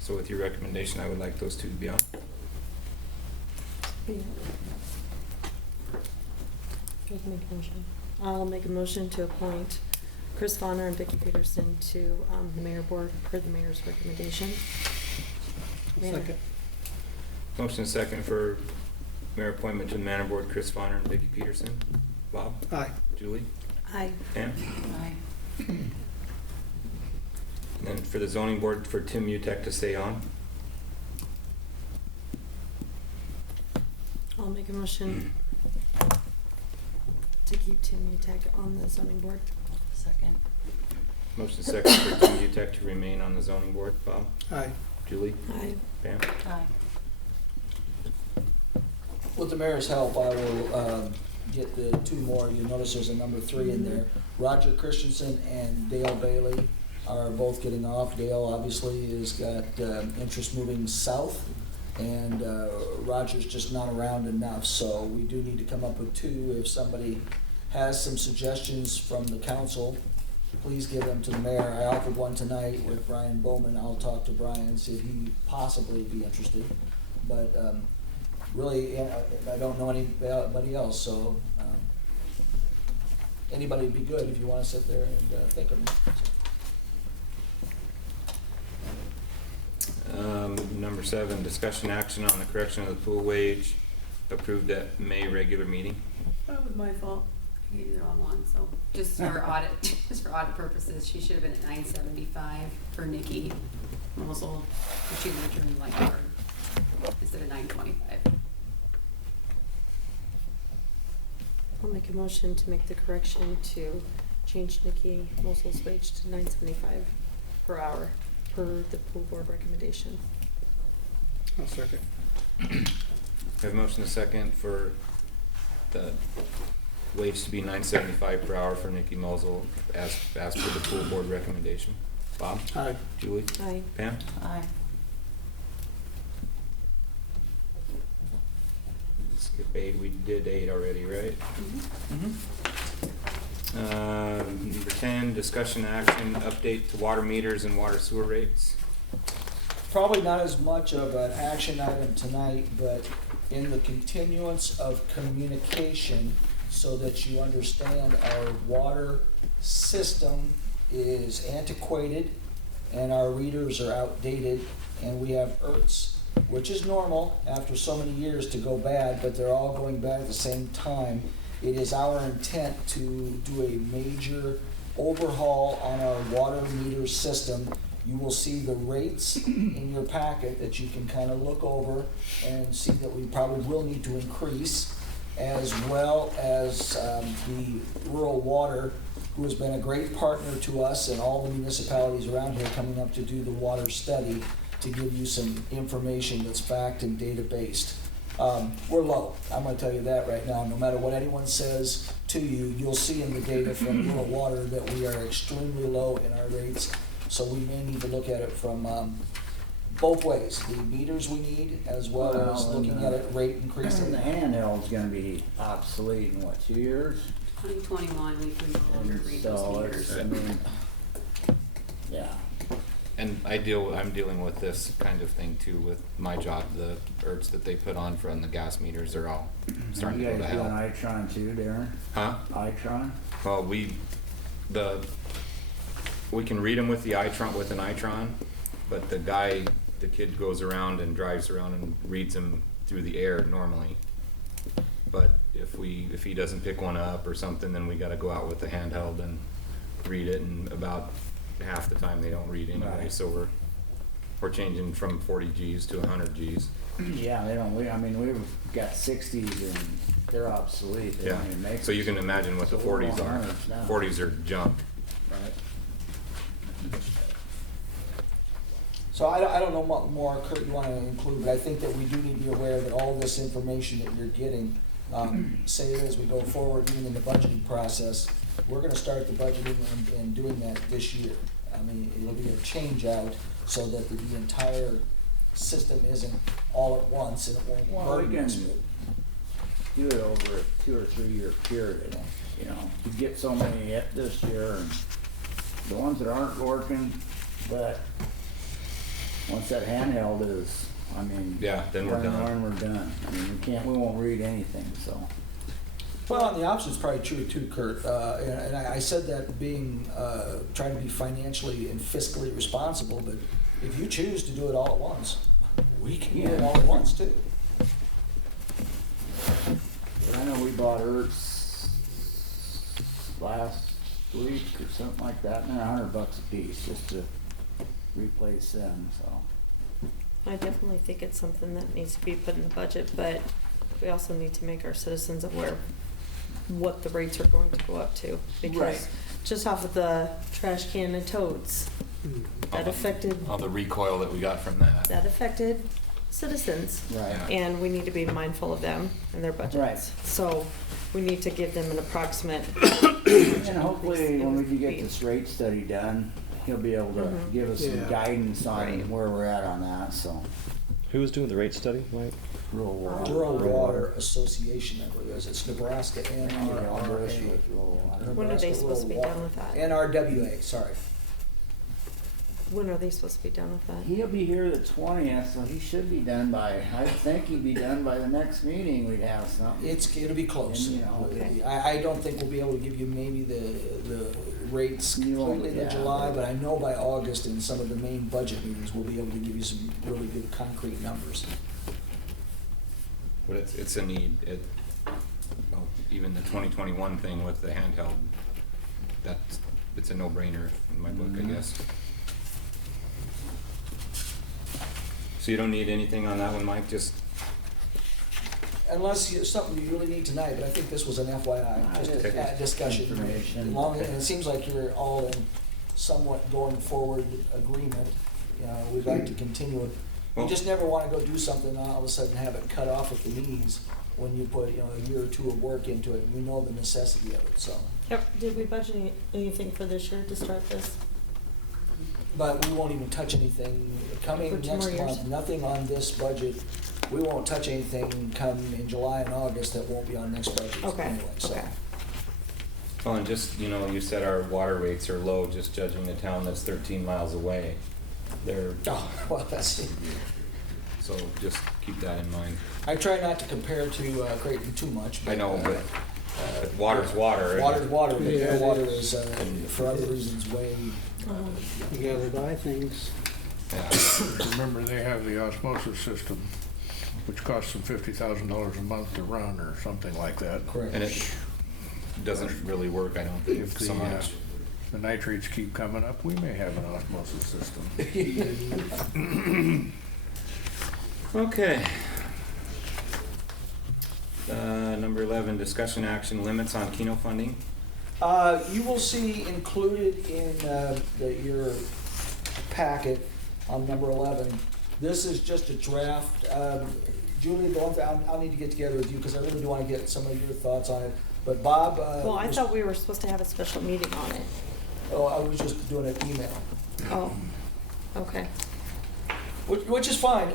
So with your recommendation, I would like those 2 to be on. Yeah. Make a motion. I'll make a motion to appoint Chris Bonner and Vicki Peterson to the mayor board per the mayor's recommendation. I'll second. Motion is second for mayor appointment to the manor board, Chris Fonner and Vicki Peterson. Bob? Aye. Julie? Aye. Pam? Aye. And then for the zoning board, for Tim Utek to stay on. I'll make a motion to keep Tim Utek on the zoning board. Second. Motion second for Tim Utek to remain on the zoning board. Bob? Aye. Julie? Aye. Pam? Aye. With the mayor's help, I will get the 2 more. You'll notice there's a number 3 in there. Roger Christensen and Dale Bailey are both getting off. Dale obviously has got interest moving south, and Roger's just not around enough. So we do need to come up with 2. If somebody has some suggestions from the council, please give them to the mayor. I offered one tonight with Brian Bowman. I'll talk to Brian, see if he possibly be interested. But really, I don't know anybody else, so anybody would be good if you want to sit there and think of me. Number 7, discussion action on the correction of the pool wage approved at May regular meeting. That was my fault. I gave you the wrong one, so just for audit, just for audit purposes, she should have been at $9.75 for Nikki Mosel. She returned like her instead of $9.25. I'll make a motion to make the correction to change Nikki Mosel's wage to $9.75 per hour per the pool board recommendation. I'll second. I have a motion and a second for the wage to be $9.75 per hour for Nikki Mosel as per the pool board recommendation. Bob? Aye. Julie? Aye. Pam? Aye. Skip 8, we did 8 already, right? Number 10, discussion action, update to water meters and water sewer rates. Probably not as much of an action item tonight, but in the continuance of communication so that you understand our water system is antiquated and our readers are outdated and we have ERTs, which is normal after so many years to go bad, but they're all going bad at the same time. It is our intent to do a major overhaul on our water meter system. You will see the rates in your packet that you can kind of look over and see that we probably will need to increase, as well as the rural water, who has been a great partner to us and all the municipalities around here coming up to do the water study to give you some information that's fact and data based. We're low. I'm going to tell you that right now. No matter what anyone says to you, you'll see in the data from rural water that we are extremely low in our rates. So we may need to look at it from both ways, the meters we need, as well as looking at it rate increase. And the handheld's gonna be obsolete in what, 2 years? 2021, we can no longer And read so those it's, meters. I mean, yeah. And I'm dealing with this kind of thing too with my job. The ERTs that they put on from the gas meters are all starting to You go to guys doing hell. Itron too, Darren? Huh? Itron? Well, we can read them with the Itron, with an Itron, but the kid goes around and drives around and reads them through the air normally. But if he doesn't pick one up or something, then we gotta go out with the handheld and read it, and about half the time they don't read anyway, Right. so we're changing from 40 Gs to 100 Gs. Yeah, they don't, I mean, we've got 60s and they're obsolete. They Yeah, don't even make so you them. can imagine what the So we're 40s on are. 100s now. 40s are junk. Right. So I don't know what more, Kurt, you wanna include, but I think that we do need to be aware that all this information that you're getting, say as we go forward, even in the budgeting process, we're gonna start the budgeting and doing that this year. I mean, it'll be a change out so that the entire system isn't all at once and it won't Well, we burden can us with. do it over a 2 or 3 year period, you know, you get so many this year and the ones that aren't working, but once that handheld is, I mean. Yeah, then we're turn it done. on, we're done. I mean, we won't read anything, so. Well, and the opposite's probably true too, Kurt, and I said that being, trying to be financially and fiscally responsible, but if you choose to do it all at once, we can do it all at once too. But I know we bought Ertz last week or something like that, and they're $100 a piece just to replace them, so. I definitely think it's something that needs to be put in the budget, but we also need to make our citizens aware of what the rates are going to go up to. Because Right. just off of the trash can and totes, that affected, All the recoil that we got from that. that affected citizens. Right. And we need to be mindful of them and their budgets. Right. So we need to give them an approximate. And hopefully, when we do get this rate study done, he'll be able to Mhm. give us some Yeah. guidance on Right. where we're at on that, so. Who was doing the rate study, Mike? Rural water. Rural Water Association, I believe it is, it's Nebraska NRRA. When are they supposed to be done with that? NRWA, sorry. When are they supposed to be done with that? He'll be here the 20th, so he should be done by, I think he'd be done by the next meeting, we'd have something. It'll be close. And, you know, okay. I don't think we'll be able to give you maybe the rates You won't, completely in yeah. July, but I know by August in some of the main budget meetings, we'll be able to give you some really good concrete numbers. But it's a need. Well, even the 2021 thing with the handheld, it's a no-brainer in my book, I guess. So you don't need anything on that one, Mike? Just Unless it's something you really need tonight, but I think this was an FYI, just Okay. a discussion. Information. And it seems like you're all in somewhat going forward agreement. You know, we'd like to continue it. We Well- just never wanna go do something and all of a sudden have it cut off at the knees when you put, a year or two of work into it. You know the necessity of it, so. Yep, did we budget anything for this year to start this? But we won't even touch anything coming For 2 next more years. month, nothing on this budget. We won't touch anything come in July and August that won't be on next budget Okay, anyway, so. okay. Oh, and just, you said our water rates are low, just judging the town that's 13 miles away. They're, Oh, well, that's, so just keep that in mind. I try not to compare to Creighton too much. I know, but water's water. Water's water, but Yeah, their it water is. is, for other reasons, way, You gotta buy things. Yeah. Remember, they have the osmosis system, which costs them $50,000 a month to run or something like that. correct. And it doesn't really work, I don't think, If so much. the nitrates keep coming up, we may have an osmosis system. Okay. Number 11, discussion action limits on Keno funding. You will see included in your packet on number 11, this is just a draft. Julie, the one thing, I'll need to get together with you because I really do want to get some of your thoughts on it. But Bob. Well, I thought we were supposed to have a special meeting on it. Oh, I was just doing an email. Oh, okay. Which is fine,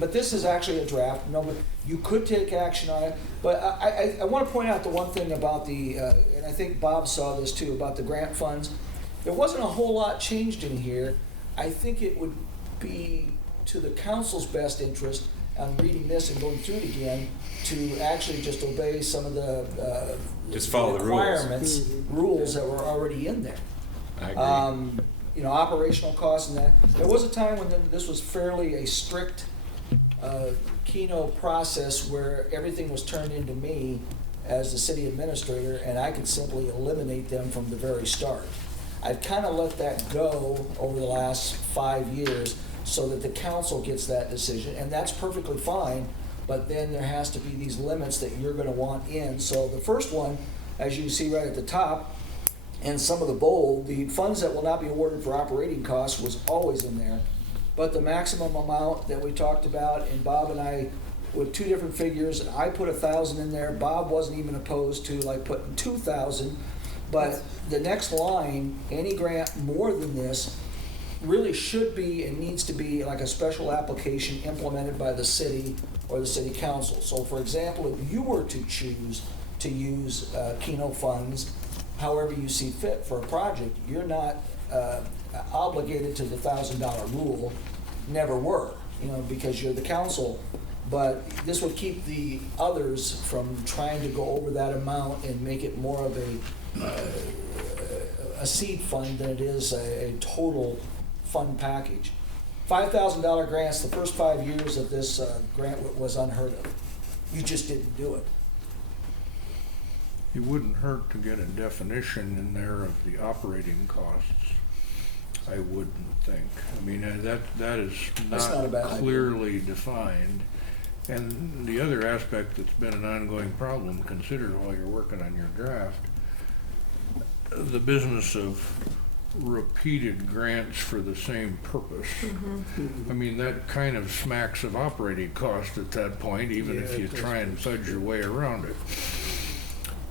but this is actually a draft. No, but you could take action on it. But I want to point out the one thing about and I think Bob saw this too, about the grant funds. There wasn't a whole lot changed in here. I think it would be to the council's best interest, on reading this and going through it again, to actually just obey some of the Just follow the rules. requirements, rules that were already in there. I agree. Operational costs and that. There was a time when this was fairly a strict Keno process where everything was turned into me as the city administrator, and I could simply eliminate them from the very start. I've kind of let that go over the last 5 years so that the council gets that decision, and that's perfectly fine, but then there has to be these limits that you're gonna want in. So the first one, as you see right at the top, and some of the bold, the funds that will not be awarded for operating costs was always in there. But the maximum amount that we talked about, and Bob and I, with 2 different figures, and I put 1,000 in there. Bob wasn't even opposed to like putting 2,000. But the next line, any grant more than this really should be and needs to be like a special application implemented by the city or the city council. So for example, if you were to choose to use Keno funds however you see fit for a project, you're not obligated to the $1,000 rule, never were, because you're the council. But this would keep the others from trying to go over that amount and make it more of a seed fund than it is a total fund package. $5,000 grants, the first 5 years of this grant was unheard of. You just didn't do it. It wouldn't hurt to get a definition in there of the operating costs, I wouldn't think. I mean, that is That's not a bad not idea. clearly defined. And the other aspect that's been an ongoing problem, consider while you're working on your draft, the business of repeated grants for the same purpose. I mean, that kind of smacks of operating cost at that point, even if you try and fudge your way around it.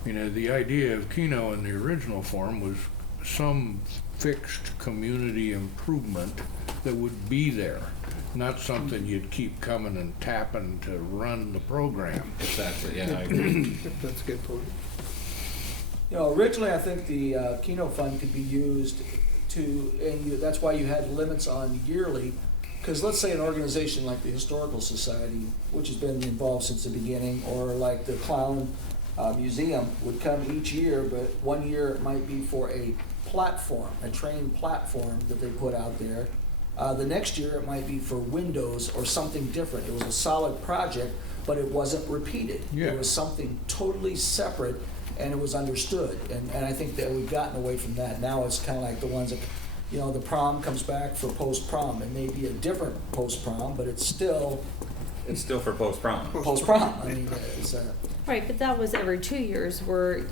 The idea of Keno in the original form was some fixed community improvement that would be there, not something you'd keep coming and tapping to run the program. Exactly, yeah, I agree. That's a good point. Originally I think the Keno fund could be used that's why you had limits on yearly, because let's say an organization like the Historical Society, which has been involved since the beginning, or like the Clown Museum would come each year, but 1 year it might be for a platform, a trained platform that they put out there. The next year it might be for windows or something different. It was a solid project, but it wasn't repeated. Yeah. It was something totally separate, and it was understood. And I think that we've gotten away from that. Now it's kind of like the ones that, the prom comes back for post-prom. It may be a different post-prom, but it's still It's still for post-prom. post-prom. I mean, it's Right, but that was every 2 years where,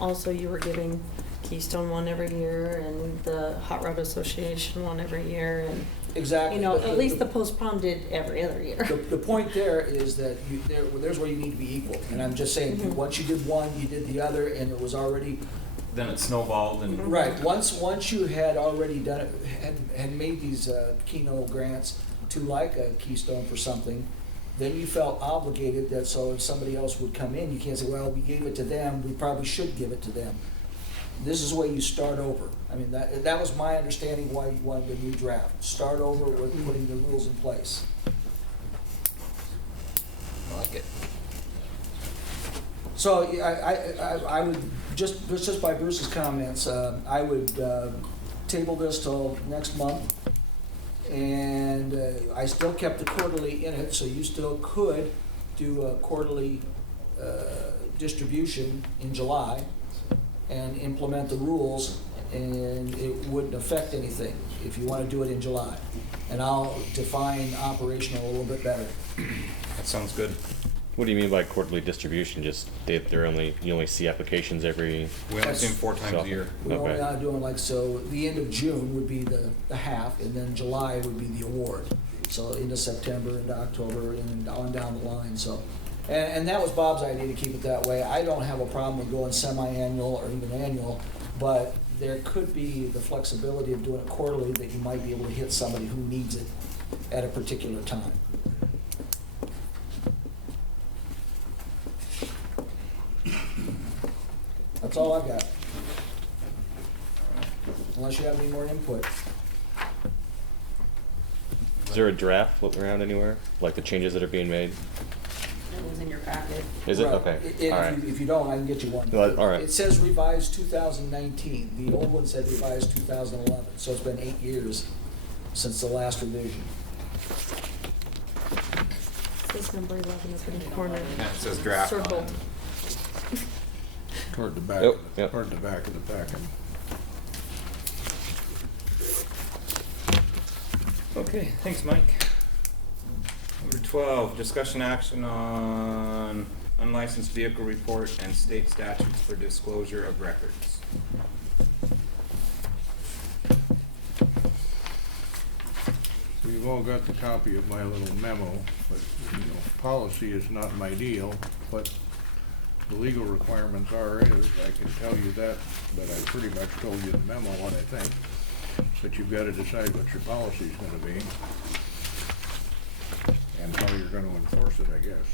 also you were giving Keystone one every year and the Hot Rod Association one every year, and, exactly. But at least the post-prom did every other year. The point there is that there's where you need to be equal. And I'm just saying, once you did one, you did the other, and it was already Then it snowballed and. right. Once you had already done it, had made these Keno grants to like a Keystone for something, then you felt obligated that so if somebody else would come in, you can't say, well, we gave it to them, we probably should give it to them. This is where you start over. I mean, that was my understanding why you wanted the new draft. Start over with putting the rules in place. I like it. So I would, just by Bruce's comments, I would table this till next month. And I still kept the quarterly in it, so you still could do a quarterly distribution in July and implement the rules, and it wouldn't affect anything if you want to do it in July. And I'll define operational a little bit better. That sounds good. What do you mean by quarterly distribution? Just you only see applications every. We only see them 4 times a year. We're only Okay. not doing so the end of June would be the half, and then July would be the award. So into September, into October, and on down the line, so. And that was Bob's idea to keep it that way. I don't have a problem with going semi-annual or even annual, but there could be the flexibility of doing it quarterly that you might be able to hit somebody who needs it at a particular time. That's all I've got. Unless you have any more input. Is there a draft floating around anywhere? Like the changes that are being made? It was in your packet. Is it? Right. Okay. All All right. If you don't, I can get you one. Well, all right. It says revised 2019. The old one said revised 2011. So it's been 8 years since the last revision. says number 11 up in the corner. Yeah, it says draft on it. Circled. Toward the back, Yep. toward the back of the packet. Okay, thanks, Mike. Number 12, discussion action on unlicensed vehicle report and state statutes for disclosure of records. We've all got the copy of my little memo, but, policy is not my deal. What the legal requirements are is, I can tell you that, but I pretty much told you the memo what I think. But you've got to decide what your policy's gonna be and how you're gonna enforce it, I guess.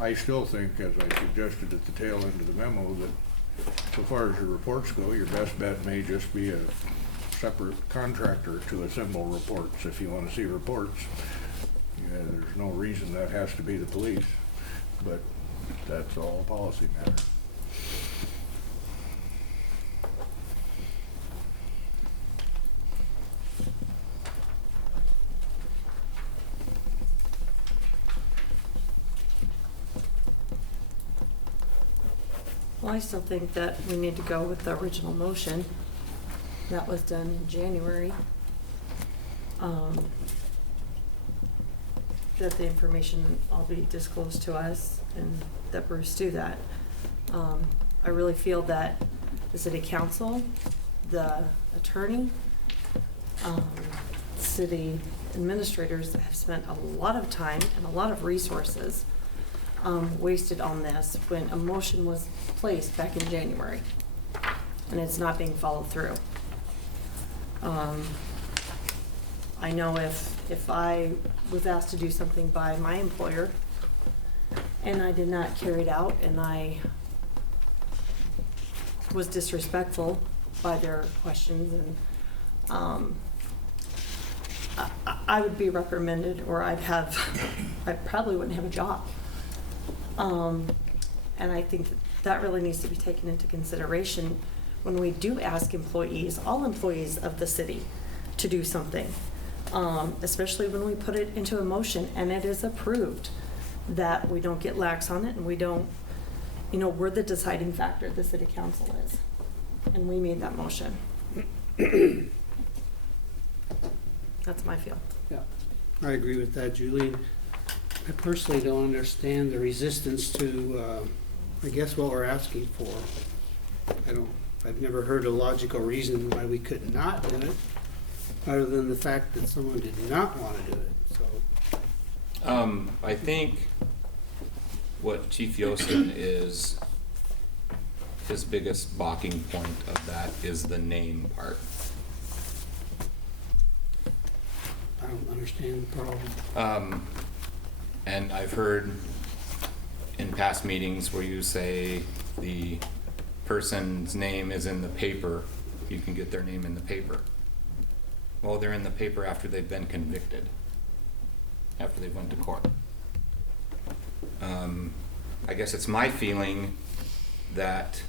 I still think, as I suggested at the tail end of the memo, that so far as your reports go, your best bet may just be a separate contractor to assemble reports. If you want to see reports, there's no reason that has to be the police, but that's all a policy matter. Well, I still think that we need to go with the original motion. That was done in January. That the information all be disclosed to us and that Bruce do that. I really feel that the city council, the attorney, city administrators have spent a lot of time and a lot of resources wasted on this when a motion was placed back in January and it's not being followed through. I know if I was asked to do something by my employer and I did not carry it out and I was disrespectful by their questions and I would be reprimanded or I probably wouldn't have a job. And I think that really needs to be taken into consideration when we do ask employees, all employees of the city, to do something, especially when we put it into a motion and it is approved, that we don't get lax on it and we don't, we're the deciding factor, the city council is. And we made that motion. That's my feel. Yeah, I agree with that, Julie. I personally don't understand the resistance to, I guess, what we're asking for. I've never heard a logical reason why we could not do it, other than the fact that someone did not want to do it, so. I think what Chief Yostin is, his biggest balking point of that is the name part. I don't understand the problem. And I've heard in past meetings where you say the person's name is in the paper, you can get their name in the paper. Well, they're in the paper after they've been convicted, after they went to court. I guess it's my feeling that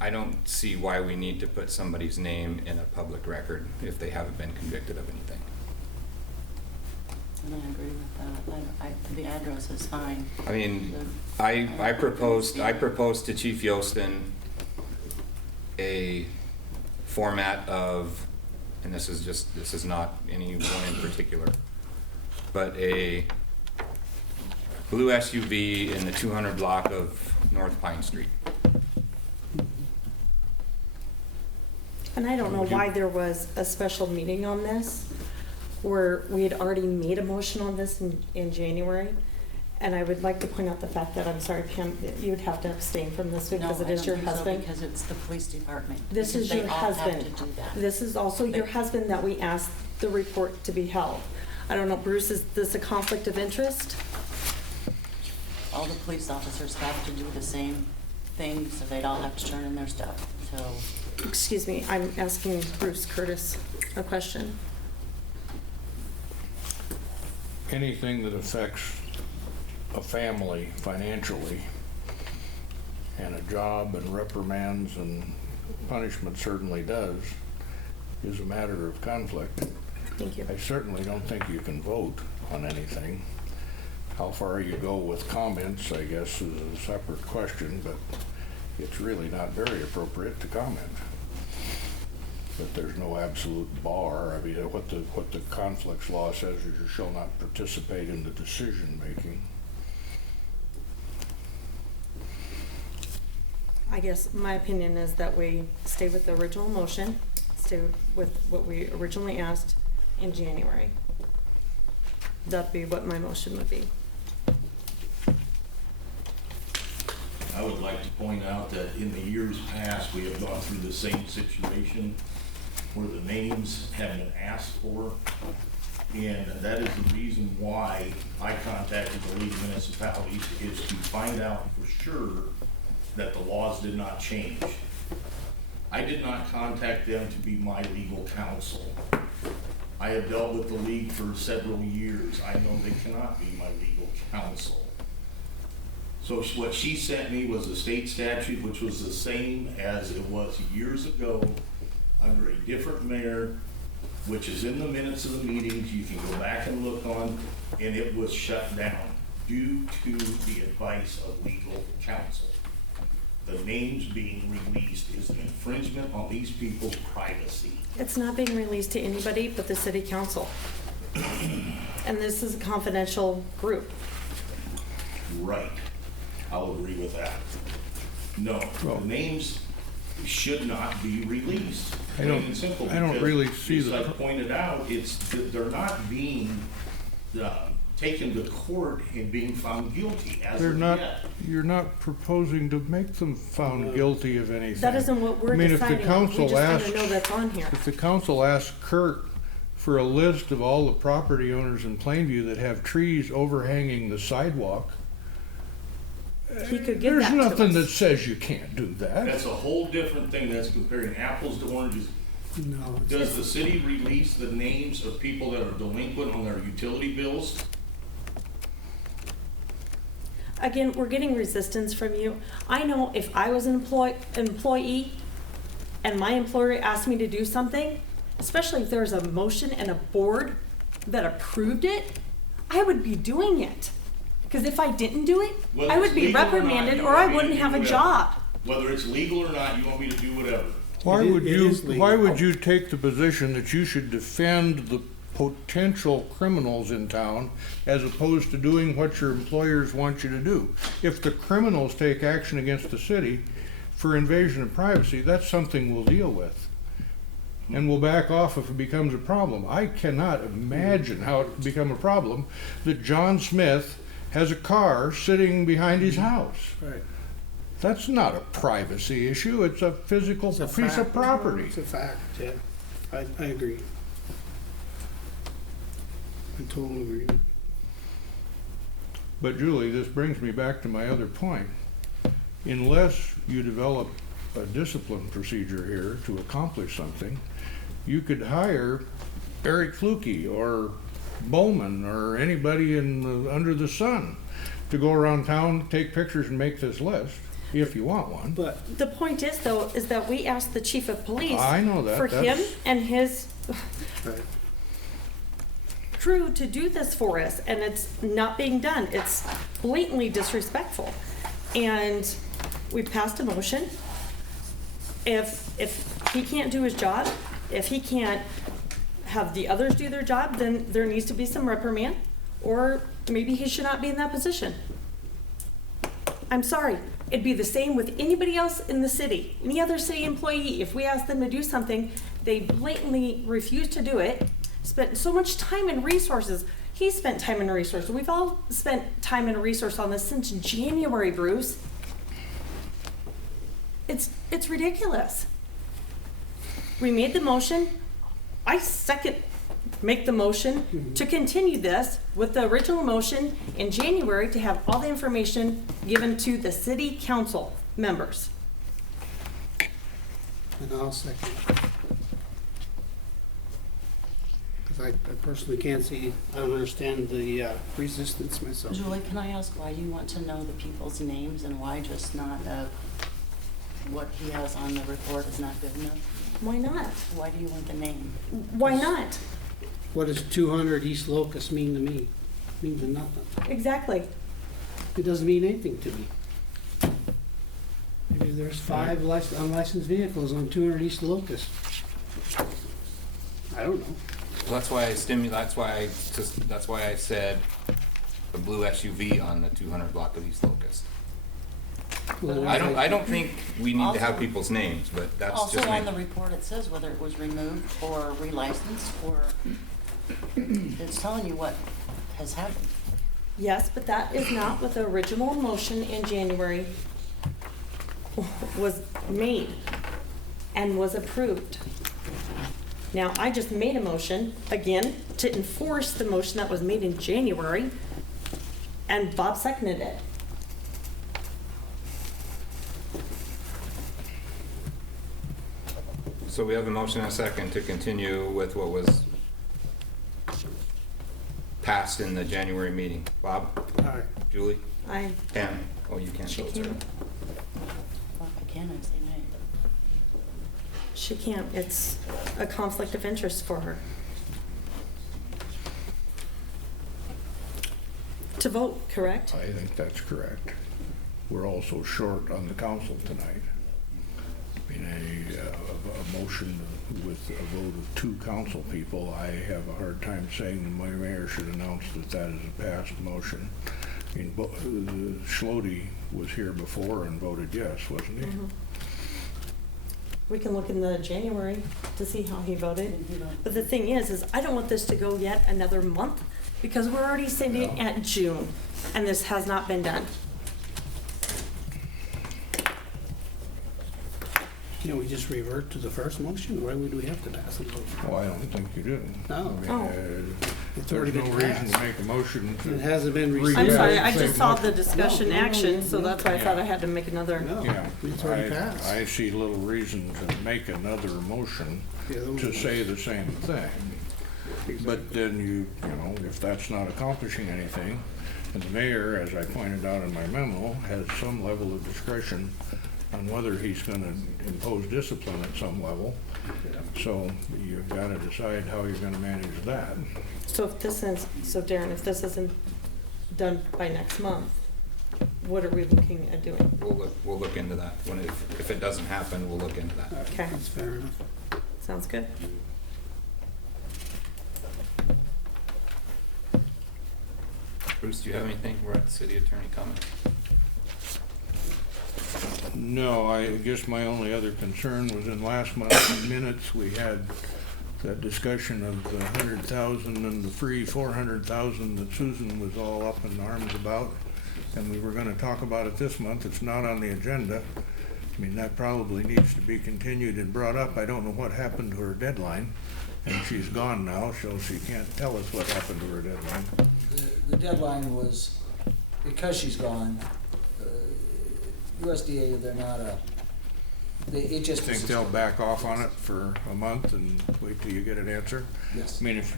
I don't see why we need to put somebody's name in a public record if they haven't been convicted of anything. And I agree with that. The address is fine. I mean, I proposed to Chief Yostin a format of, and this is not any one in particular, but a blue SUV in the 200 block of North Pine Street. And I don't know why there was a special meeting on this, where we had already made a motion on this in January. And I would like to point out the fact that, I'm sorry, Pam, you would have to abstain from this because it is your husband. Because it's the police department. This is your husband. They all have to do that. This is also your husband that we asked the report to be held. I don't know, Bruce, is this a conflict of interest? All the police officers have to do the same thing, so they'd all have to turn in their stuff, so. Excuse me, I'm asking Bruce Curtis a question. Anything that affects a family financially and a job and reprimands and punishment certainly does, is a matter of conflict. Thank you. I certainly don't think you can vote on anything. How far you go with comments, I guess, is a separate question, but it's really not very appropriate to comment. But there's no absolute bar. I mean, what the conflicts law says is you shall not participate in the decision making. I guess my opinion is that we stay with the original motion, stay with what we originally asked in January. That'd be what my motion would be. I would like to point out that in the years past, we have gone through the same situation where the names have been asked for. And that is the reason why I contacted the League of Municipalities, is to find out for sure that the laws did not change. I did not contact them to be my legal counsel. I have dealt with the league for several years. I know they cannot be my legal counsel. So what she sent me was a state statute, which was the same as it was years ago under a different mayor, which is in the minutes of the meetings. You can go back and look on, and it was shut down due to the advice of legal counsel. The names being released is an infringement on these people's privacy. It's not being released to anybody but the city council. And this is a confidential group. Right. I'll agree with that. No, the names should not be released. I Plain and simple, don't because really see as I the. pointed out, they're not being taken to court and being found guilty as They're of not. yet. You're not proposing to make them found guilty of anything. That isn't what we're I mean, deciding. if the council we just asks, want to know that's on here. if the council asks Kurt for a list of all the property owners in Plainview that have trees overhanging the sidewalk, He could give there's that to nothing us. that says you can't do that. That's a whole different thing. That's comparing apples to oranges. No. Does the city release the names of people that are delinquent on their utility bills? Again, we're getting resistance from you. I know if I was an employee and my employer asked me to do something, especially if there's a motion and a board that approved it, I would be doing it. Because if I didn't do it, Whether I would it's be legal or not, reprimanded you or want I me to wouldn't do have a whatever. job. Whether it's legal or not, you want me to do whatever. Why It would is you, legal. why would you take the position that you should defend the potential criminals in town as opposed to doing what your employers want you to do? If the criminals take action against the city for invasion of privacy, that's something we'll deal with. And we'll back off if it becomes a problem. I cannot imagine how it could become a problem that John Smith has a car sitting behind his house. Right. That's not a privacy issue, it's a physical It's a piece fact. of property. It's a fact, yeah. I agree. I totally agree. But Julie, this brings me back to my other point. Unless you develop a discipline procedure here to accomplish something, you could hire Eric Fluke or Bowman or anybody under the sun to go around town, take pictures and make this list, if you want one. But The point is, though, is that we asked the chief of police I know that. for him That's- and his right. crew to do this for us, and it's not being done. It's blatantly disrespectful. And we passed a motion. If he can't do his job, if he can't have the others do their job, then there needs to be some reprimand, or maybe he should not be in that position. I'm sorry. It'd be the same with anybody else in the city, any other city employee. If we ask them to do something, they blatantly refuse to do it, spent so much time and resources. He spent time and resources. We've all spent time and resource on this since January, Bruce. It's ridiculous. We made the motion. I make the motion to continue this with the original motion in January to have all the information given to the city council members. And I'll second. Because I personally can't see, I don't understand the resistance myself. Julie, can I ask why you want to know the people's names and why just not what he has on the report is not good enough? Why not? Why do you want the name? Why not? What does 200 East Locust mean to me? Means nothing. Exactly. It doesn't mean anything to me. Maybe there's 5 unlicensed vehicles on 200 East Locust. I don't know. Well, that's why that's why I said the blue SUV on the 200 block of East Locust. Well, I don't think we need to have Also- people's names, but that's Also just on the me. report, it says whether it was removed or relicensed or, it's telling you what has happened. Yes, but that is not what the original motion in January was made and was approved. Now, I just made a motion, again, to enforce the motion that was made in January, and Bob seconded it. So we have a motion and a second to continue with what was passed in the January meeting. Bob? Aye. Julie? I, Pam? Oh, you can't she vote, sorry. can't, Well, if I can, I'd say nay. she can't, it's a conflict of interest for her. To vote, correct? I think that's correct. We're also short on the council tonight. I mean, a motion with a vote of 2 council people, I have a hard time saying that my mayor should announce that that is a passed motion. I mean, Schlode was here before and voted yes, wasn't he? Mhm. We can look in the January to see how he voted. But the thing is I don't want this to go yet another month because we're already sitting Yeah. at June and this has not been done. Can't we just revert to the first motion? Why would we have to pass it? Well, I don't think you do. No. I mean, Oh. It's already there's no been reason to passed. make a motion It to, hasn't been I'm received. I'm Yeah, sorry, I same just saw motion. the discussion No, no, no, action, so no. that's why I thought Yeah. I had to make another. No, yeah. it's already passed. I see little reason to make another motion The other one to was- say the same thing. But then you know, if that's not accomplishing anything, and the mayor, as I pointed out in my memo, has some level of discretion on whether he's gonna impose discipline at some level. So you've gotta decide how you're gonna manage that. So if this is, so Darren, if this isn't done by next month, what are we looking at doing? We'll look into that. If it doesn't happen, we'll look into that. Okay. That's fair enough. Sounds good. Bruce, do you have anything? We're at the city attorney comment. No, I guess my only other concern was in last month's minutes, we had that discussion of the 100,000 and the free 400,000 that Susan was all up in arms about. And we were gonna talk about it this month. It's not on the agenda. I mean, that probably needs to be continued and brought up. I don't know what happened to her deadline. And she's gone now, so she can't tell us what happened to her deadline. The deadline was, because she's gone, USDA, they're not it just. Think they'll back off on it for a month and wait till you get an answer? Yes. I mean, if,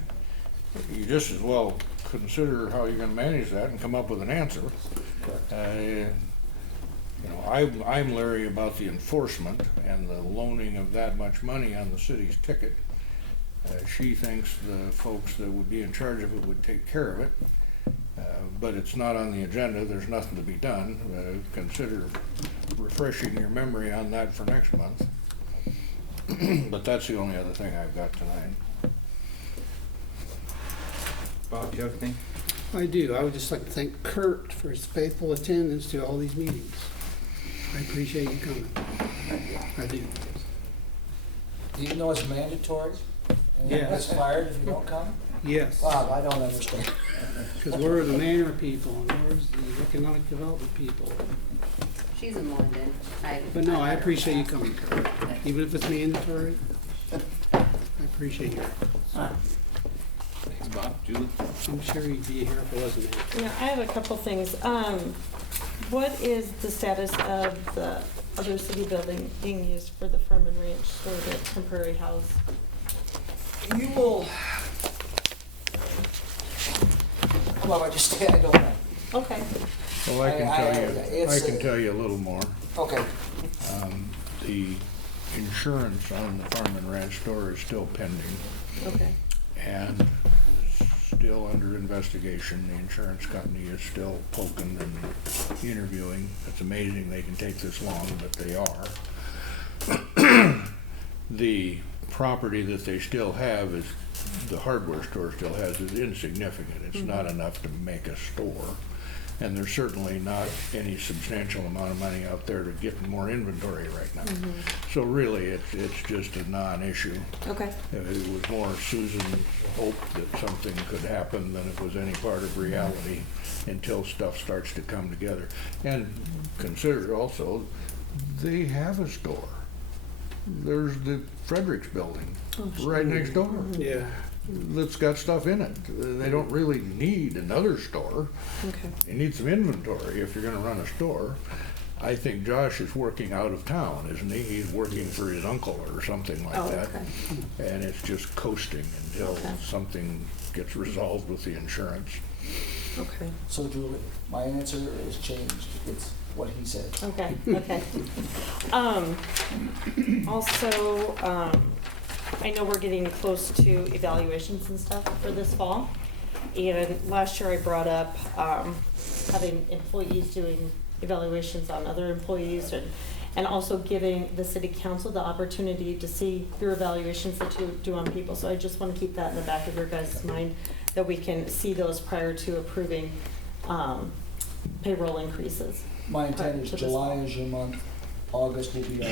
you just as well consider how you're gonna manage that and come up with an answer. Correct. You know, I'm leery about the enforcement and the loaning of that much money on the city's ticket. She thinks the folks that would be in charge of it would take care of it. But it's not on the agenda, there's nothing to be done. Consider refreshing your memory on that for next month. But that's the only other thing I've got tonight. Bob, do you have anything? I do. I would just like to thank Kurt for his faithful attendance to all these meetings. I appreciate you coming. I do. Do you know it's mandatory? And Yes. it's fired if you don't come? Yes, Bob, I don't understand. because we're the manor people and we're the economic development people. She's in London. But no, I appreciate you coming, Kurt. Even if it's mandatory, I appreciate you. Thanks, Bob. Julie? I'm sure you'd be here if it wasn't mandatory. Yeah, I have a couple things. What is the status of the other city building being used for the Furman Ranch for the temporary house? You will. Well, I just, I don't know. Okay. Well, I it's can tell you a little more. Okay. The insurance on the farm and ranch store is still pending. Okay. and still under investigation. The insurance company is still poking and interviewing. It's amazing they can take this long, but they are. The property that they still have is, the hardware store still has, is insignificant. It's not enough to make a store. And there's certainly not any substantial amount of money out there to get more inventory right now. So really, it's just a non-issue. Okay. It was more Susan's hope that something could happen than it was any part of reality until stuff starts to come together. And consider also, they have a store. There's the Fredericks building right next door. Yeah. That's got stuff in it. They don't really need another store. Okay. You need some inventory if you're gonna run a store. I think Josh is working out of town, isn't he? He's working for his uncle or something like that. Okay. And it's just coasting until something gets resolved with the insurance. Okay. So Julie, my answer is changed. It's what he said. Okay. Okay. Also, I know we're getting close to evaluations and stuff for this fall. And last year I brought up having employees doing evaluations on other employees and also giving the city council the opportunity to see your evaluations that you do on people. So I just want to keep that in the back of your guys' mind, that we can see those prior to approving payroll increases. My intent is July is your month, August will be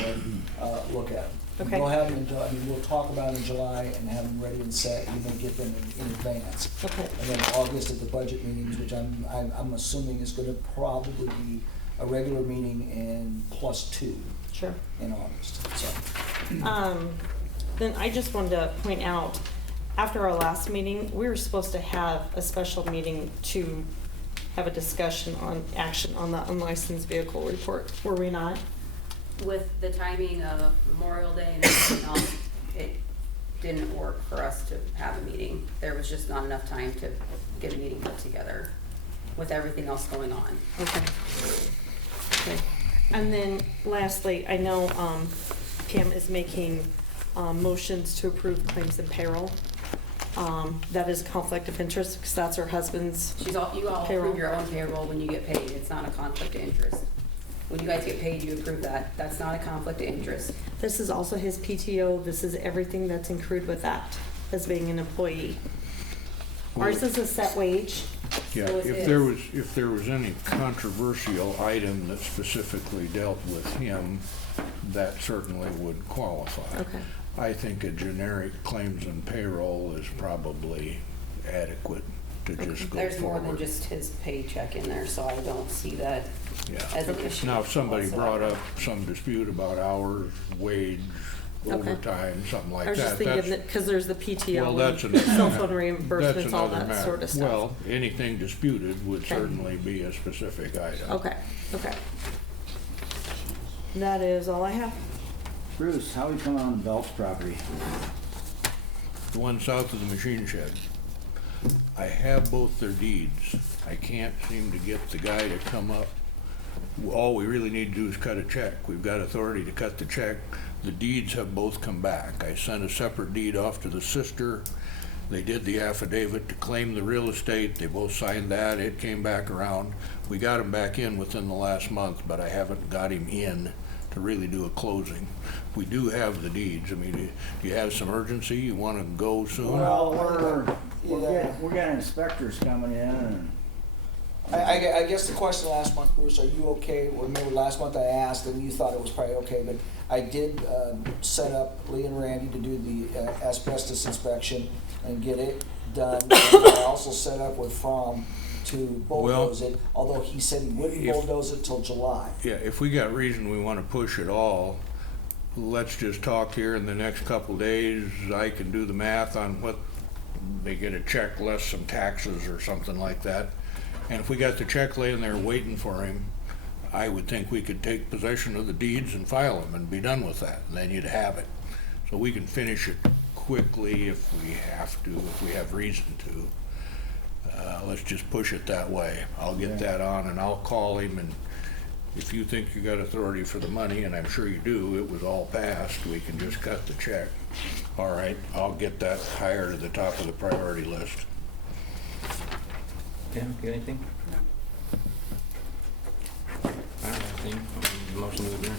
our look at them. Okay. We'll have them we'll talk about in July and have them ready and set, you may get them in advance. Okay. And then August at the budget meetings, which I'm assuming is gonna probably be a regular meeting and +2 Sure. in August, so. Then I just wanted to point out, after our last meeting, we were supposed to have a special meeting to have a discussion on action on the unlicensed vehicle report, were we not? With the timing of Memorial Day and everything else, it didn't work for us to have a meeting. There was just not enough time to get a meeting put together with everything else going on. Okay. Okay. And then lastly, I know Pam is making motions to approve claims and payroll. That is a conflict of interest because that's her husband's You all payroll. approve your own payroll when you get paid. It's not a conflict of interest. When you guys get paid, you approve that. That's not a conflict of interest. This is also his PTO. This is everything that's accrued with that as being an employee. Ours is a set wage. Yeah, So it if there was any controversial item that specifically dealt with him, that certainly would qualify. Okay. I think a generic claims and payroll is probably adequate to just go There's more than forward. just his paycheck in there, so I don't see that Yeah. as an issue. Now, if somebody brought whatsoever. up some dispute about hours, wage, Okay. overtime, something like I was just that, thinking that's, that, because there's the well, PTO, that's and another. cell phone that's reimbursements, all another that matter. sort of stuff. Well, anything disputed would Okay. certainly be a specific item. Okay, okay. That is all I have. Bruce, how we coming on the Belts property? The one south of the machine shed. I have both their deeds. I can't seem to get the guy to come up. All we really need to do is cut a check. We've got authority to cut the check. The deeds have both come back. I sent a separate deed off to the sister. They did the affidavit to claim the real estate. They both signed that. It came back around. We got him back in within the last month, but I haven't got him in to really do a closing. We do have the deeds. I mean, do you have some urgency? You want to go soon? Well, we're getting inspectors coming in and. I guess the question last month, Bruce, are you okay? Remember last month I asked and you thought it was probably okay, but I did set up Lee and Randy to do the asbestos inspection and get it done. And I also set up with Fromm to bulldoze it, although he said he wouldn't bulldoze it till July. Yeah, if we got reason we want to push it all, let's just talk here in the next couple days. I can do the math on what they get a check less some taxes or something like that. And if we got the check laying there waiting for him, I would think we could take possession of the deeds and file them and be done with that, and then you'd have it. So we can finish it quickly if we have to, if we have reason to. Let's just push it that way. I'll get that on and I'll call him and if you think you got authority for the money, and I'm sure you do, it was all passed, we can just cut the check. All right, I'll get that higher to the top of the priority list. Tim, got anything? I don't have anything. Motion to adjourn.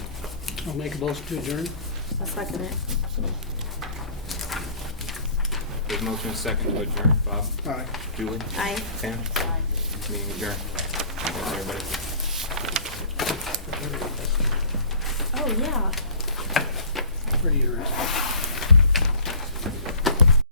I'll make a motion to adjourn. I'll second it. There's motion and second to adjourn. Bob? Aye. Julie? Aye. Pam? Aye. Meeting adjourned. Thanks, everybody. Oh, yeah. Pretty interesting.